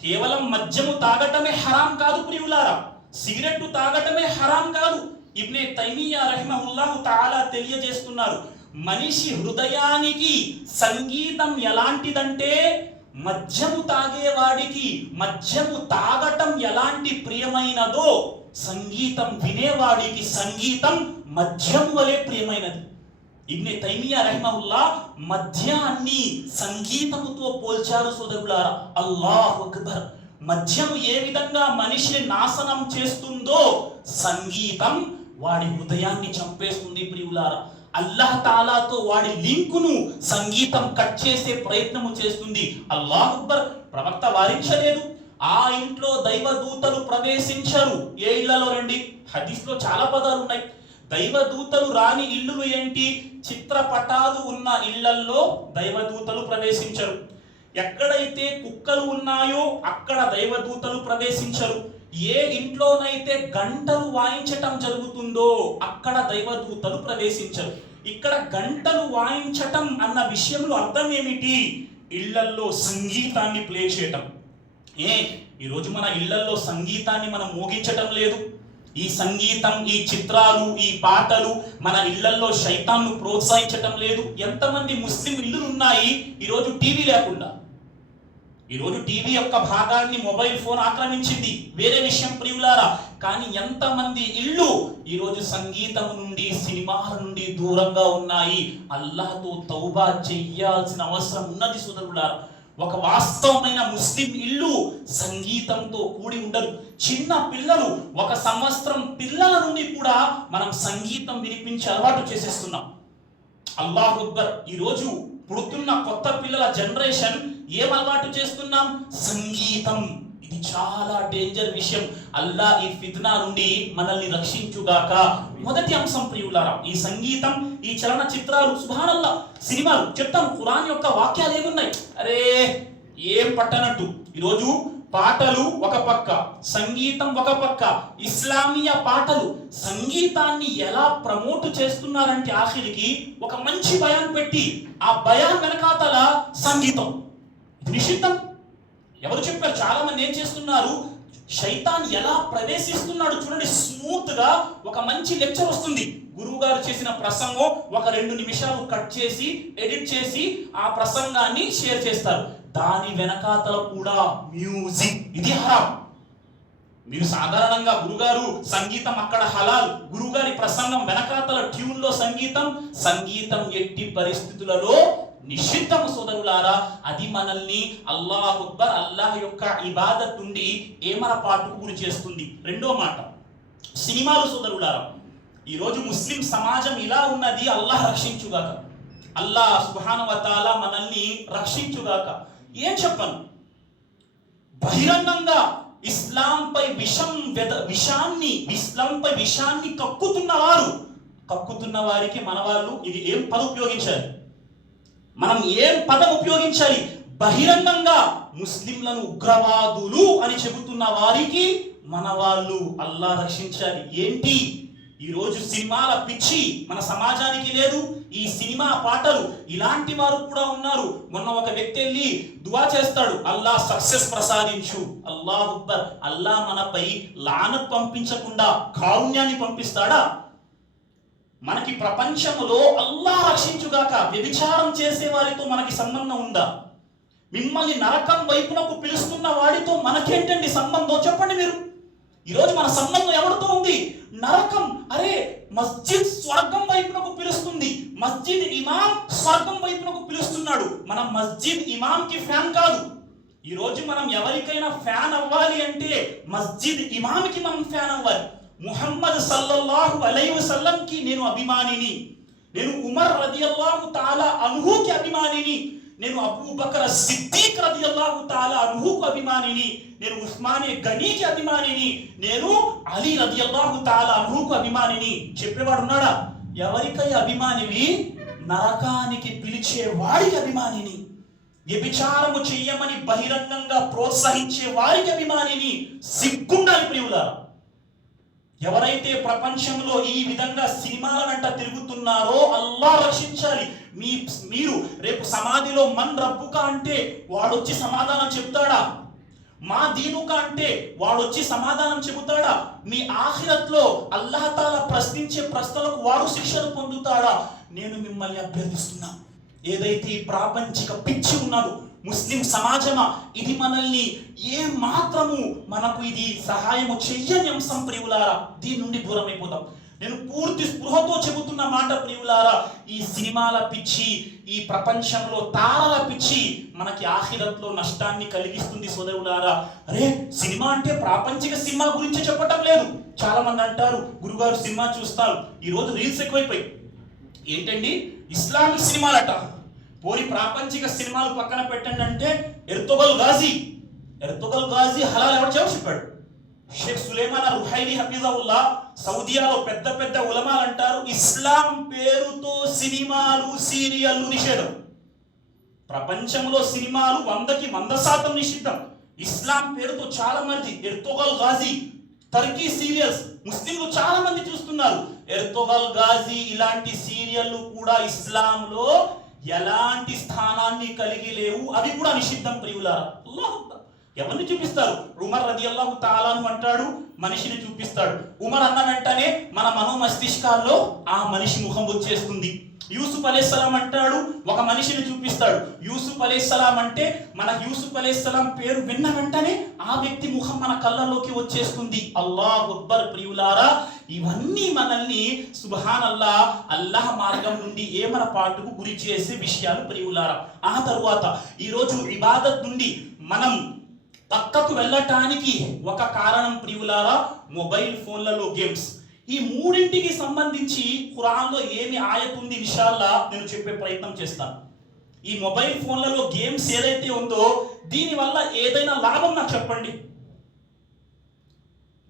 కేవలం మద్యము తాగటమే హరాం కాదు ప్రియులారా, సిగరెట్ తాగటమే హరాం కాదు. ఇబ్నే తైమియా రహిమహుల్లాహు తఆలా తెలియజేస్తున్నారు, మనిషి హృదయానికి సంగీతం ఎలాంటిదంటే, మద్యము తాగేవాడికి మద్యము తాగటం ఎలాంటి ప్రియమైనదో, సంగీతం వినేవాడికి సంగీతం మద్యం వలె ప్రియమైనది. ఇబ్నే తైమియా రహిమహుల్లా మద్యాన్ని సంగీతముతో పోల్చారు సోదరులారా. అల్లాహు అక్బర్. మద్యము ఏ విధంగా మనిషిని నాశనం చేస్తుందో, సంగీతం వాడి హృదయాన్ని చంపేస్తుంది ప్రియులారా. అల్లాహ్ తాలాతో వాడి లింకును సంగీతం కట్ చేసే ప్రయత్నము చేస్తుంది. అల్లాహ్ అక్బర్. ప్రవక్త వారించలేదు, ఆ ఇంట్లో దైవదూతలు ప్రవేశించరు. ఏ ఇళ్లలో రండి, హదీస్ లో చాలా పదాలు ఉన్నాయి. దైవదూతలు రాని ఇల్లులు ఏంటి? చిత్రపటాలు ఉన్న ఇళ్లల్లో దైవదూతలు ప్రవేశించరు. ఎక్కడైతే కుక్కలు ఉన్నాయో అక్కడ దైవదూతలు ప్రవేశించరు. ఏ ఇంట్లోనైతే గంటలు వాయించటం జరుగుతుందో అక్కడ దైవదూతలు ప్రవేశించరు. ఇక్కడ గంటలు వాయించటం అన్న విషయంలో అర్థం ఏమిటి? ఇళ్లల్లో సంగీతాన్ని ప్లే చేయటం. ఈరోజు మన ఇళ్లల్లో సంగీతాన్ని మనం మోగించటం లేదు. ఈ సంగీతం, ఈ చిత్రాలు, ఈ పాటలు మన ఇళ్లల్లో శైతాన్ను ప్రోత్సహించటం లేదు. ఎంతమంది ముస్లిం ఇల్లులు ఉన్నాయి ఈరోజు టీవీ లేకుండా? ఈరోజు టీవీ యొక్క భాగాన్ని మొబైల్ ఫోన్ ఆక్రమించింది, వేరే విషయం ప్రియులారా. కానీ ఎంతమంది ఇళ్ళు ఈరోజు సంగీతం నుండి, సినిమాల నుండి దూరంగా ఉన్నాయి? అల్లాహ్తో తౌబా చెయ్యాల్సిన అవసరం ఉన్నది సోదరులారా. ఒక వాస్తవమైన ముస్లిం ఇల్లు సంగీతంతో కూడి ఉండదు. చిన్న పిల్లలు, 1 సంవత్సరం పిల్లల నుండి కూడా మనం సంగీతం వినిపించి అలవాటు చేసేస్తున్నాం. అల్లాహ్ అక్బర్. ఈరోజు పుడుతున్న కొత్త పిల్లల జనరేషన్ ఏం అలవాటు చేస్తున్నాం? సంగీతం. ఇది చాలా డేంజర్ విషయం. అల్లా ఈ ఫిత్నా నుండి మనల్ని రక్షించుగాక. మొదటి అంశం ప్రియులారా, ఈ సంగీతం, ఈ చలన చిత్రాలు, సుబ్హానల్లా, సినిమాలు. చెప్తాను ఖురాన్ యొక్క వాక్యాలు ఏమున్నాయి. అరే ఏం పట్టనట్టు. ఈరోజు పాటలు ఒక పక్క, సంగీతం ఒక పక్క, ఇస్లామీయ పాటలు. సంగీతాన్ని ఎలా ప్రమోట్ చేస్తున్నారంటే ఆఖరికి ఒక మంచి బయాన్ పెట్టి ఆ బయాన్ వెనకాతల సంగీతం. ఇది నిషిద్ధం. ఎవరు చెప్పారు? చాలా మంది ఏం చేస్తున్నారు, శైతాన్ ఎలా ప్రవేశిస్తున్నాడు చూడండి. స్మూత్ గా ఒక మంచి లెక్చర్ వస్తుంది, గురువు గారు చేసిన ప్రసంగం ఒక 2 నిమిషాలు కట్ చేసి ఎడిట్ చేసి ఆ ప్రసంగాన్ని షేర్ చేస్తారు. దాని వెనకాతల కూడా మ్యూజిక్. ఇది హరాం. మీరు సాధారణంగా గురుగారు సంగీతం అక్కడ హలాల్, గురుగారి ప్రసంగం వెనకాతల ట్యూన్ లో సంగీతం ఎట్టి పరిస్థితులలో నిషిద్ధం సోదరులారా. అది మనల్ని అల్లాహ్ అక్బర్, అల్లాహ్ యొక్క ఇబాదత్ నుండి ఏమరపాటుకు గురి చేస్తుంది. రెండో మాట, సినిమాలు సోదరులారా. ఈరోజు ముస్లిం సమాజం ఇలా ఉన్నది. అల్లాహ్ రక్షించుగాక. అల్లాహ్ సుబ్హానహు వ తఆలా మనల్ని రక్షించుగాక. ఏం చెప్పను, బహిరంగంగా ఇస్లాంపై విషాన్ని కక్కుతున్న వారికి మన వాళ్ళు ఇది ఏం పదం ఉపయోగించాలి? మనం ఏం పదం ఉపయోగించాలి? బహిరంగంగా ముస్లింలను ఉగ్రవాదులు అని చెబుతున్న వారికి మన వాళ్ళు అల్లా రక్షించాలి. ఏంటి? ఈరోజు సినిమాల పిచ్చి మన సమాజానికి లేదు. ఈ సినిమా పాటలు, ఇలాంటి వారు కూడా ఉన్నారు. మొన్న ఒక వ్యక్తి వెళ్ళి దువా చేస్తాడు, అల్లా సక్సెస్ ప్రసాదించు. అల్లాహ్ అక్బర్. అల్లా మనపై లానత్ పంపించకుండా కారుణ్యాన్ని పంపిస్తాడా? మనకి ప్రపంచంలో అల్లా రక్షించుగాక వ్యభిచారం చేసే వారితో మనకి సంబంధం ఉందా? మిమ్మల్ని నరకం వైపునకు పిలుస్తున్న వాడితో మనకేంటండి సంబంధం? చెప్పండి మీరు. ఈరోజు మన సంబంధం ఎవరితో ఉంది? నరకం. అరే మస్జిద్ స్వర్గం వైపునకు పిలుస్తుంది, మస్జిద్ ఇమాం స్వర్గం వైపునకు పిలుస్తున్నాడు. మనం మస్జిద్ ఇమాంకి ఫ్యాన్ కాదు. ఈరోజు మనం ఎవరికైనా ఫ్యాన్ అవ్వాలి అంటే మస్జిద్ ఇమాంకి మనం ఫ్యాన్ అవ్వాలి. ముహమ్మద్ సల్లల్లాహు అలైహి వసల్లం కి నేను అభిమానిని, నేను ఉమర్ రదియల్లాహు తాలా అన్హుకి అభిమానిని, నేను అబూబకర్ సిద్దీక్ రదియల్లాహు తాలా అన్హుకు అభిమానిని, నేను ఉస్మానే గనీకి అభిమానిని, నేను అలీ రదియల్లాహు తాలా అన్హుకు అభిమానిని చెప్పేవాడు ఉన్నాడా? ఎవరికై అభిమానివి? నరకానికి పిలిచే వాడికి అభిమానిని. వ్యభిచారము చెయ్యమని బహిరంగంగా ప్రోత్సహించే వారికి అభిమానిని. సిగ్గుండాలి ప్రియులారా. ఎవరైతే ప్రపంచంలో ఈ విధంగా సినిమాల వెంట తిరుగుతున్నారో అల్లా రక్షించాలి. మీరు రేపు సమాధిలో మన్ రబ్బుక అంటే వాడొచ్చి సమాధానం చెప్తాడా? మా దీనుక అంటే వాడొచ్చి సమాధానం చెబుతాడా? మీ ఆఖిరత్లో అల్లాహ్ తాలా ప్రశ్నించే ప్రశ్నలకు వాడు శిక్షను పొందుతాడా? నేను మిమ్మల్ని అభ్యర్థిస్తున్నా, ఏదైతే ప్రాపంచిక పిచ్చి ఉన్నదో ముస్లిం సమాజమా, ఇది మనల్ని ఏ మాత్రము మనకు ఇది సహాయము చెయ్యని అంశం ప్రియులారా. దీని నుండి దూరం అయిపోతాం. నేను పూర్తి స్పృహతో చెబుతున్న మాట ప్రియులారా, ఈ సినిమాల పిచ్చి, ఈ ప్రపంచంలో తారల పిచ్చి మనకి ఆఖిరత్లో నష్టాన్ని కలిగిస్తుంది సోదరులారా. అరే సినిమా అంటే ప్రాపంచిక సినిమా గురించి చెప్పటం లేదు. చాలా మంది అంటారు, గురుగారు సినిమా చూస్తారు, ఈరోజు రీల్స్ ఎక్కువైపోయి. ఏంటండి ఇస్లామిక్ సినిమాలట, పోరి ప్రాపంచిక సినిమాలు పక్కన పెట్టండి అంటే ఎర్తుగల్ గాజీ హలాల్ ఎవరు చెప్పాడు? షేక్ సులేమాన్ రుహైలీ హఫీజహుల్లా సౌదియాలో పెద్ద పెద్ద ఉలమాలు అంటారు, ఇస్లాం పేరుతో సినిమాలు సీరియల్లు నిషేధం. ప్రపంచంలో సినిమాలు 100% నిషిద్ధం. ఇస్లాం పేరుతో చాలా మంది ఎర్తుగల్ గాజీ, టర్కీ సీరియల్స్ ముస్లింలు చాలా మంది చూస్తున్నారు. ఎర్తుగల్ గాజీ ఇలాంటి సీరియల్లు కూడా ఇస్లాంలో ఎలాంటి స్థానాన్ని కలిగి లేవు, అవి కూడా నిషిద్ధం ప్రియులారా. అల్లాహ్ ఎవరిని చూపిస్తారు? ఉమర్ రదియల్లాహు తాలా అంటాడు, మనిషిని చూపిస్తాడు. ఉమర్ అన్న వెంటనే మన మనోమస్తిష్కాల్లో ఆ మనిషి ముఖం వచ్చేస్తుంది. యూసుఫ్ అలైహిస్సలాం అంటాడు, ఒక మనిషిని చూపిస్తాడు. యూసుఫ్ అలైహిస్సలాం అంటే మన యూసుఫ్ అలైహిస్సలాం పేరు విన్న వెంటనే ఆ వ్యక్తి ముఖం మన కళ్ళలోకి వచ్చేస్తుంది. అల్లాహు అక్బర్ ప్రియులారా. ఇవన్నీ మనల్ని సుబ్హానల్లా అల్లాహ్ మార్గం నుండి ఏమన పాటుకు గురి చేసే విషయాలు ప్రియులారా. ఆ తరువాత ఈరోజు ఇబాదత్ నుండి మనం పక్కకు వెళ్ళటానికి ఒక కారణం ప్రియులారా, మొబైల్ ఫోన్లలో గేమ్స్. ఈ మూడింటికి సంబంధించి ఖురాన్లో ఏమి ఆయత్ ఉంది ఇన్షాల్లా నేను చెప్పే ప్రయత్నం చేస్తాను. ఈ మొబైల్ ఫోన్లలో గేమ్స్ ఏదైతే ఉందో దీనివల్ల ఏదైనా లాభం నాకు చెప్పండి.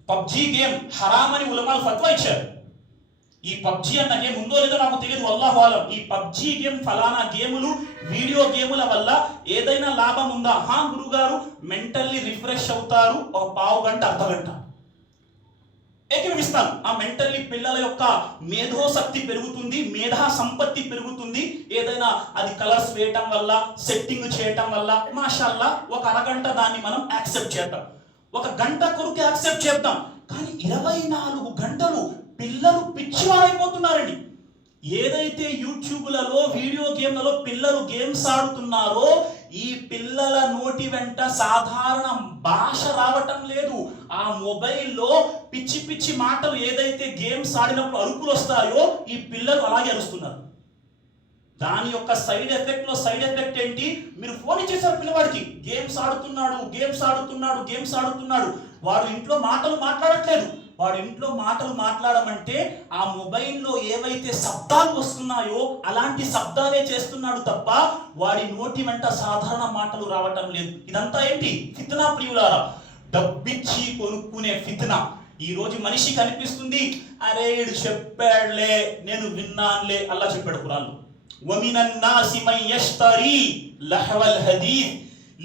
పబ్జీ గేమ్ హరామ్ అని ఉలమాలు ఫత్వా ఇచ్చారు. ఈ పబ్జీ అన్న గేమ్ ఉందో లేదో నాకు తెలియదు, అల్లాహు ఆలం. ఈ పబ్జీ గేమ్ ఫలానా గేములు వీడియో గేముల వల్ల ఏదైనా లాభం ఉందా? హా గురుగారు, మెంటల్లీ రిఫ్రెష్ అవుతారు, ఒక పావు గంట అర్ధగంట ఏకీభవిస్తాను. ఆ మెంటల్లీ పిల్లల యొక్క మేధోశక్తి పెరుగుతుంది, మేధా సంపత్తి పెరుగుతుంది. ఏదైనా అది కలర్స్ వేయటం వల్ల, సెట్టింగ్ చేయటం వల్ల మాషాల్లా ఒక అరగంట దాన్ని మనం యాక్సెప్ట్ చేద్దాం, ఒక గంట కొరకు యాక్సెప్ట్ చేద్దాం. కానీ 24 గంటలు పిల్లలు పిచ్చివారైపోతున్నారండి. ఏదైతే యూట్యూబ్లలో వీడియో గేమ్లలో పిల్లలు గేమ్స్ ఆడుతున్నారో ఈ పిల్లల నోటి వెంట సాధారణ భాష రావటం లేదు. ఆ మొబైల్లో పిచ్చి పిచ్చి మాటలు ఏదైతే గేమ్స్ ఆడినప్పుడు అరుపులు వస్తాయో ఈ పిల్లలు అలాగే అరుస్తున్నారు. దాని యొక్క సైడ్ ఎఫెక్ట్ ఏంటి? మీరు ఫోన్ ఇచ్చేసారు పిల్లవాడికి, గేమ్స్ ఆడుతున్నాడు. వాడు ఇంట్లో మాటలు మాట్లాడట్లేదు. వాడు ఇంట్లో మాటలు మాట్లాడమంటే ఆ మొబైల్లో ఏవైతే శబ్దాలు వస్తున్నాయో అలాంటి శబ్దాలే చేస్తున్నాడు తప్ప వాడి నోటి వెంట సాధారణ మాటలు రావటం లేదు. ఇదంతా ఏంటి? ఫిత్నా ప్రియులారా, డబ్బిచ్చి కొనుక్కునే ఫిత్నా. ఈ రోజు మనిషి కనిపిస్తుంది, అరే ఇడు చెప్పాడులే, నేను విన్నానులే, అల్లా చెప్పాడు ఖురాన్లో, వమినన్ నాసి మన్ యష్తరీ లహవల్ హదీస్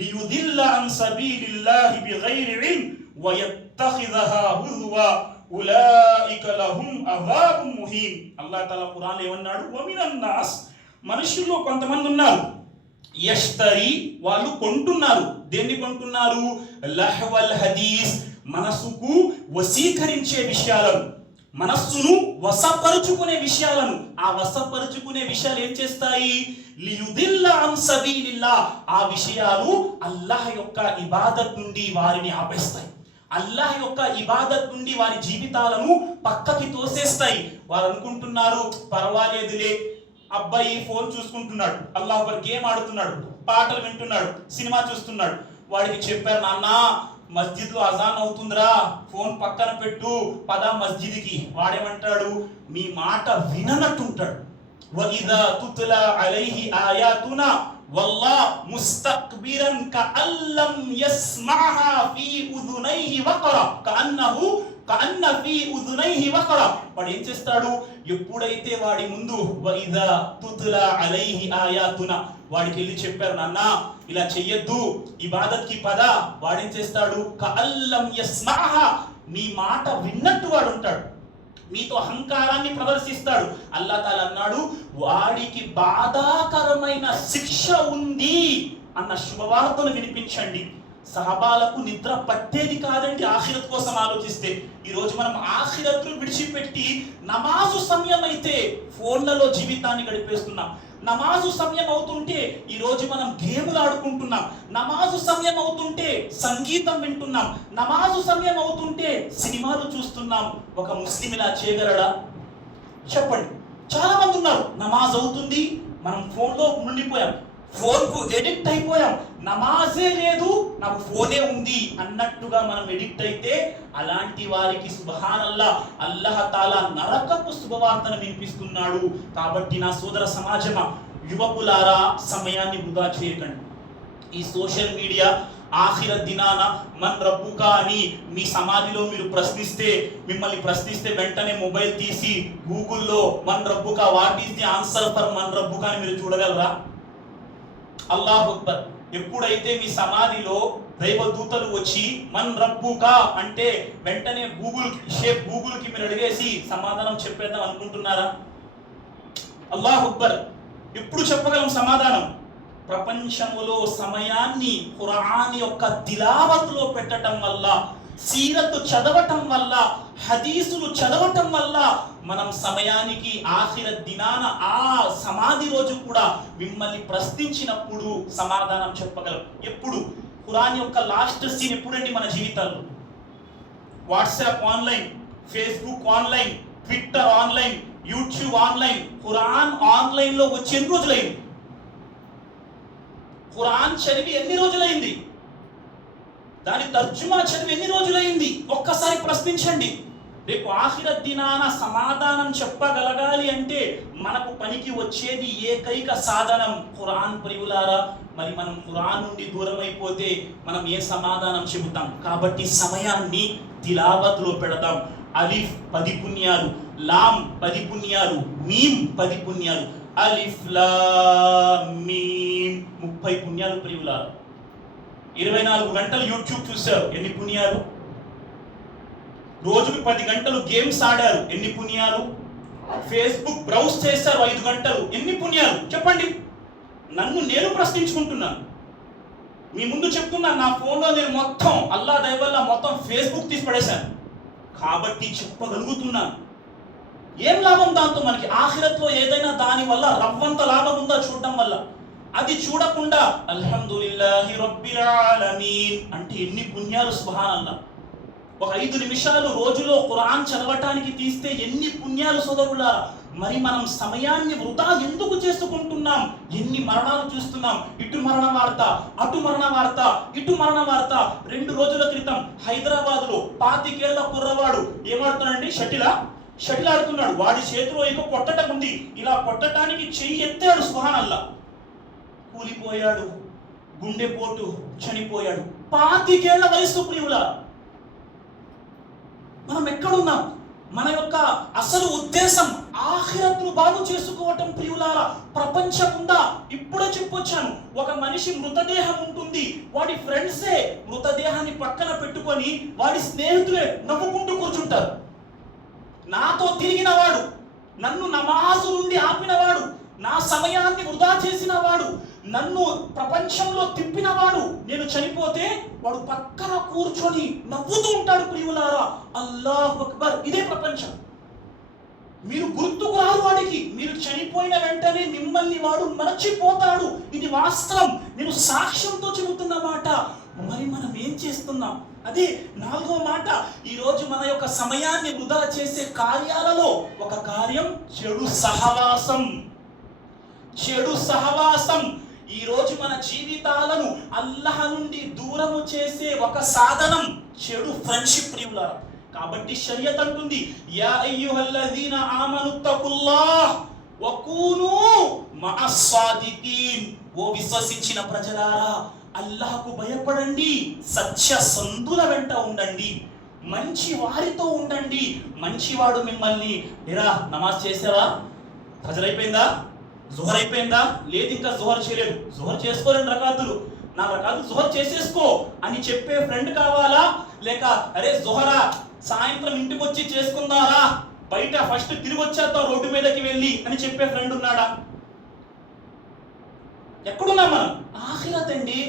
లియుదిల్ల అన్ సబీలిల్లాహి బిగైరి ఇల్మ్ వయత్తఖిదహా హుజ్వా ఉలైక లహుం అజాబున్ ముహీన్. అల్లాహ్ తఆలా ఖురాన్లో ఏమన్నాడు? వమినన్ నాస్, మనుషుల్లో కొంతమంది ఉన్నారు, యష్తరీ, వాళ్ళు కొంటున్నారు. దేన్ని కొంటున్నారు? లహవల్ హదీస్, మనసుకు వశీకరించే విషయాలను, మనస్సును వశపరుచుకునే విషయాలను. ఆ వశపరుచుకునే విషయాలు ఏం చేస్తాయి? లియుదిల్ల అన్ సబీలిల్లాహ్, ఆ విషయాలు అల్లాహ్ యొక్క ఇబాదత్ నుండి వారిని ఆపేస్తాయి. అల్లాహ్ యొక్క ఇబాదత్ నుండి వారి జీవితాలను పక్కకి తోసేస్తాయి. వారు అనుకుంటున్నారు పర్వాలేదులే, అబ్బాయి ఫోన్ చూసుకుంటున్నాడు, అల్లాహ్ అక్బర్ గేమ్ ఆడుతున్నాడు, పాటలు వింటున్నాడు, సినిమా చూస్తున్నాడు. వాడికి చెప్పారు, నాన్న మస్జిద్ లో అజాన్ అవుతుందిరా, ఫోన్ పక్కన పెట్టు, పద మస్జిద్కి. వాడేమంటాడు? మీ మాట విననట్టుంటాడు. వఇదా తుత్లా అలైహి ఆయాతునా వల్లా ముస్తక్బిరన్ కఅల్లం యస్మఅహా ఫీ ఉదునైహి వఖరా కఅన్న ఫీ ఉదునైహి వఖరా. వాడు ఏం చేస్తాడు? ఎప్పుడైతే వాడి ముందు వఇదా తుత్లా అలైహి ఆయాతునా, వాడికి వెళ్ళి చెప్పారు, నాన్న ఇలా చెయ్యొద్దు, ఇబాదత్కి పద. వాడేం చేస్తాడు? కఅల్లం యస్మఅహా, మీ మాట విన్నట్టు వాడు ఉంటాడు, మీతో అహంకారాన్ని ప్రదర్శిస్తాడు. అల్లాహ్ తాలా అన్నాడు, వాడికి బాధాకరమైన శిక్ష ఉంది అన్న శుభవార్తను వినిపించండి. సహబాలకు నిద్ర పట్టేది కాదండి ఆఖిరత్ కోసం ఆలోచిస్తే. ఈరోజు మనం ఆఖిరత్ను విడిచిపెట్టి నమాజు సమయం అయితే ఫోన్లలో జీవితాన్ని గడిపేస్తున్నాం. నమాజు సమయం అవుతుంటే ఈరోజు మనం గేములు ఆడుకుంటున్నాం. నమాజు సమయం అవుతుంటే సంగీతం వింటున్నాం. నమాజు సమయం అవుతుంటే సినిమాలు చూస్తున్నాం. ఒక ముస్లిం ఇలా చేయగలడా? చెప్పండి. చాలా మంది ఉన్నారు, నమాజ్ అవుతుంది, మనం ఫోన్లో ఉండిపోయాం, ఫోన్కు ఎడిక్ట్ అయిపోయాం, నమాజే లేదు నాకు ఫోనే ఉంది అన్నట్టుగా మనం ఎడిక్ట్ అయితే అలాంటి వారికి సుబ్హానల్లా అల్లాహ్ తాలా నరకపు శుభవార్తను వినిపిస్తున్నాడు. కాబట్టి నా సోదర సమాజమా, యువకులారా, సమయాన్ని వృధా చేయకండి. ఈ సోషల్ మీడియా ఆఖిరత్ దినాన మన్ రబ్బుకా అని మీ సమాధిలో మీరు మిమ్మల్ని ప్రశ్నిస్తే వెంటనే మొబైల్ తీసి గూగుల్లో మన్ రబ్బుకా, what is the answer for మన్ రబ్బుకా అని మీరు చూడగలరా? అల్లాహు అక్బర్. ఎప్పుడైతే మీ సమాధిలో దైవదూతలు వచ్చి మన్ రబ్బుకా అంటే వెంటనే గూగుల్కి మీరు అడిగేసి సమాధానం చెప్పేద్దాం అనుకుంటున్నారా? అల్లాహు అక్బర్. ఎప్పుడు చెప్పగలం సమాధానం? ప్రపంచములో సమయాన్ని ఖురాన్ యొక్క తిలావత్లో పెట్టడం వల్ల, సీరత్ చదవటం వల్ల, హదీసులు చదవటం వల్ల మనం సమయానికి ఆఖిరత్ దినాన ఆ సమాధి రోజు కూడా మిమ్మల్ని ప్రశ్నించినప్పుడు సమాధానం చెప్పగలం. ఎప్పుడు? ఖురాన్ యొక్క లాస్ట్ సీన్ ఎప్పుడండి మన జీవితాల్లో? WhatsApp online, Facebook online, Twitter online, YouTube online, Quran ఆన్లైన్లో వచ్చి ఎన్ని రోజులైంది? ఖురాన్ చదివి ఎన్ని రోజులైంది? దాని తర్జుమా చదివి ఎన్ని రోజులైంది? ఒక్కసారి ప్రశ్నించండి. రేపు ఆఖిరత్ దినాన సమాధానం చెప్పగలగాలి అంటే మనకు పనికి వచ్చేది ఏకైక సాధనం ఖురాన్. ప్రియులారా, మరి మనం ఖురాన్ నుండి దూరం అయిపోతే మనం ఏ సమాధానం చెబుతాం? కాబట్టి సమయాన్ని తిలావత్లో పెడదాం. అలిఫ్ 10 పుణ్యాలు, లామ్ 10 పుణ్యాలు, మీమ్ 10 పుణ్యాలు, అలిఫ్ లామ్ మీమ్ 30 పుణ్యాలు. ప్రియులారా, 24 గంటలు యూట్యూబ్ చూశారు, ఎన్ని పుణ్యాలు? రోజుకి 10 గంటలు గేమ్స్ ఆడారు, ఎన్ని పుణ్యాలు? ఫేస్బుక్ బ్రౌజ్ చేశారు 5 గంటలు, ఎన్ని పుణ్యాలు? చెప్పండి. నన్ను నేను ప్రశ్నించుకుంటున్నాను, మీ ముందు చెప్తున్నాను. నా ఫోన్లో నేను మొత్తం అల్లా దయ వల్ల మొత్తం ఫేస్బుక్ తీసి పడేశాను కాబట్టి చెప్పగలుగుతున్నాను. ఏం లాభం దాంతో? మనకి ఆఖిరత్లో ఏదైనా దాని వల్ల రవ్వంత లాభం ఉందా చూడడం వల్ల? అది చూడకుండా అల్హమ్దులిల్లాహి రబ్బిల్ ఆలమీన్ అంటే ఎన్ని పుణ్యాలు! సుబ్హానల్లాహ్. ఒక 5 నిమిషాలు రోజులో ఖురాన్ చదవటానికి తీస్తే ఎన్ని పుణ్యాలు సోదరులారా! మరి మనం సమయాన్ని వృధా ఎందుకు చేసుకుంటున్నాం? ఎన్ని మరణాలు చూస్తున్నాం. ఇటు మరణ వార్త, అటు మరణ వార్త, ఇటు మరణ వార్త. 2 రోజుల క్రితం హైదరాబాద్లో 25 ఏళ్ల కుర్రవాడు ఏమాడుతున్నాడండి? షటిల్ ఆడుతున్నాడు. వాడి చేతిలో ఏదో కొట్టడం ఉంది, ఇలా కొట్టడానికి చెయ్యి ఎత్తాడు, సుబ్హానల్లాహ్. కూలిపోయాడు, గుండెపోటు, చనిపోయాడు. 25 ఏళ్ల వయసు. ప్రియులా, మనం ఎక్కడున్నాం? మన యొక్క అసలు ఉద్దేశం ఆఖిరత్ను బాగు చేసుకోవటం. ప్రియులారా, ప్రపంచం ఉందా? ఇప్పుడే చెప్పొచ్చాను. ఒక మనిషి మృతదేహం ఉంటుంది, వాడి ఫ్రెండ్సే మృతదేహాన్ని పక్కన పెట్టుకొని వాడి స్నేహితులే నవ్వుకుంటూ కూర్చుంటారు. నాతో తిరిగిన వాడు, నన్ను నమాజు నుండి ఆపినవాడు, నా సమయాన్ని వృధా చేసిన వాడు, నన్ను ప్రపంచంలో తిప్పినవాడు, నేను చనిపోతే వాడు పక్కన కూర్చొని నవ్వుతూ ఉంటాడు. ప్రియులారా, అల్లాహు అక్బర్. ఇదే ప్రపంచం. మీరు గుర్తుకు రారు వాడికి. మీరు చనిపోయిన వెంటనే మిమ్మల్ని వాడు మరచిపోతాడు. ఇది వాస్తవం. నేను సాక్ష్యంతో చెబుతున్న మాట. మరి మనం ఏం చేస్తున్నాం? అదే 4వ మాట. ఈరోజు మన యొక్క సమయాన్ని వృధా చేసే కార్యాలలో ఒక కార్యం చెడు సహవాసం. చెడు సహవాసం ఈ రోజు మన జీవితాలను అల్లాహ్ నుండి దూరము చేసే ఒక సాధనం చెడు ఫ్రెండ్షిప్. ప్రియులారా, కాబట్టి షరియత్ అంటుంది, యా అయ్యుహల్లదీన ఆమనుత్తకుల్లాహ్ వకూను మఅస్సాదికీన్. ఓ విశ్వసించిన ప్రజలారా, అల్లాహ్కు భయపడండి, సత్యసంధుల వెంట ఉండండి, మంచి వారితో ఉండండి. మంచివాడు మిమ్మల్ని, ఎరా నమాజ్ చేసావా? ఫజర్ అయిపోయిందా? జుహర్ అయిపోయిందా? లేదు, ఇంకా జుహర్ చేయలేదు. జుహర్ చేసుకో, 2 రకాతులు, 4 రకాతులు జుహర్ చేసేసుకో అని చెప్పే ఫ్రెండ్ కావాలా? లేక అరే జుహరా సాయంత్రం ఇంటికి వచ్చి చేసుకుందారా, బయట ఫస్ట్ తిరిగి వచ్చేద్దాం రోడ్డు మీదకి వెళ్ళి అని చెప్పే ఫ్రెండ్ ఉన్నాడా? ఎక్కడున్నాం మనం? ఆఖిరత్ అండి.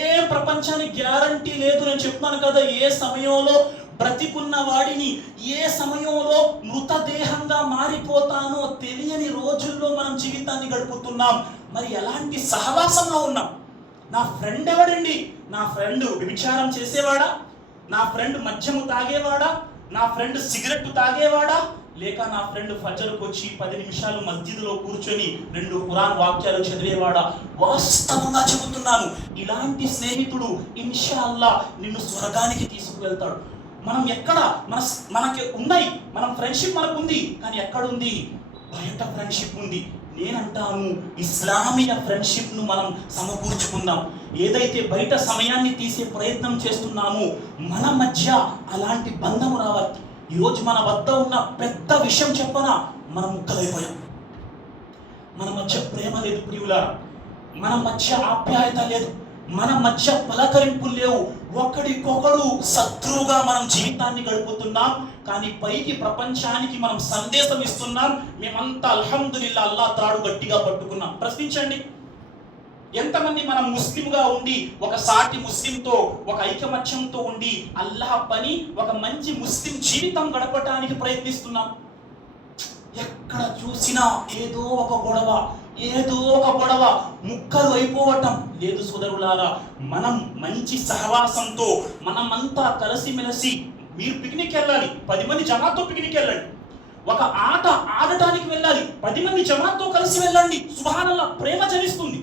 ఏ ప్రపంచానికి గ్యారంటీ లేదు. నేను చెప్తున్నాను కదా, ఏ సమయంలో బ్రతికున్న వాడిని ఏ సమయంలో మృతదేహంగా మారిపోతానో తెలియని రోజుల్లో మనం జీవితాన్ని గడుపుతున్నాం. మరి ఎలాంటి సహవాసంలో ఉన్నాం? నా ఫ్రెండ్ ఎవడండి? నా ఫ్రెండ్ వ్యభిచారం చేసేవాడా? నా ఫ్రెండ్ మద్యము తాగేవాడా? నా ఫ్రెండ్ సిగరెట్ తాగేవాడా? లేక నా ఫ్రెండ్ ఫజర్కి వచ్చి 10 నిమిషాలు మస్జిద్లో కూర్చొని 2 ఖురాన్ వాక్యాలు చదివేవాడా? వాస్తవంగా చెబుతున్నాను, ఇలాంటి స్నేహితుడు ఇన్షాల్లా నిన్ను స్వర్గానికి తీసుకువెళ్తాడు. మనం ఎక్కడ మనకి ఉన్నాయి, మనం ఫ్రెండ్షిప్ మనకు ఉంది, కానీ ఎక్కడుంది? బయట ఫ్రెండ్షిప్ ఉంది. నేనంటాను, ఇస్లామీయ ఫ్రెండ్షిప్ను మనం సమకూర్చుకుందాం. ఏదైతే బయట సమయాన్ని తీసే ప్రయత్నం చేస్తున్నామో మన మధ్య అలాంటి బంధం రావాలి. ఈరోజు మన వద్ద ఉన్న పెద్ద విషయం చెప్పనా, మనం ముక్కలైపోయాం. మన మధ్య ప్రేమ లేదు ప్రియులారా, మన మధ్య ఆప్యాయత లేదు, మన మధ్య పలకరింపులు లేవు. ఒకడికొకడు శత్రువుగా మనం జీవితాన్ని గడుపుతున్నాం. కానీ పైకి ప్రపంచానికి మనం సందేశం ఇస్తున్నాం, మేమంతా అల్హమ్దులిల్లా అల్లా తాడు గట్టిగా పట్టుకున్నాం. ప్రశ్నించండి, ఎంతమంది మనం ముస్లింగా ఉండి ఒక సాటి ముస్లింతో ఒక ఐకమత్యంతో ఉండి అల్లాహ్ పని ఒక మంచి ముస్లిం జీవితం గడపడానికి ప్రయత్నిస్తున్నాం? ఎక్కడ చూసినా ఏదో ఒక గొడవ, ముక్కలు అయిపోవటం లేదు. సోదరులారా, మనం మంచి సహవాసంతో మనమంతా కలిసిమెలిసి, మీరు పిక్నిక్ వెళ్ళాలి, 10 మంది జమాత్తో పిక్నిక్ వెళ్ళండి. ఒక ఆట ఆడటానికి వెళ్ళాలి, 10 మంది జమాత్తో కలిసి వెళ్ళండి. సుబ్హానల్లాహ్, ప్రేమ జనిస్తుంది.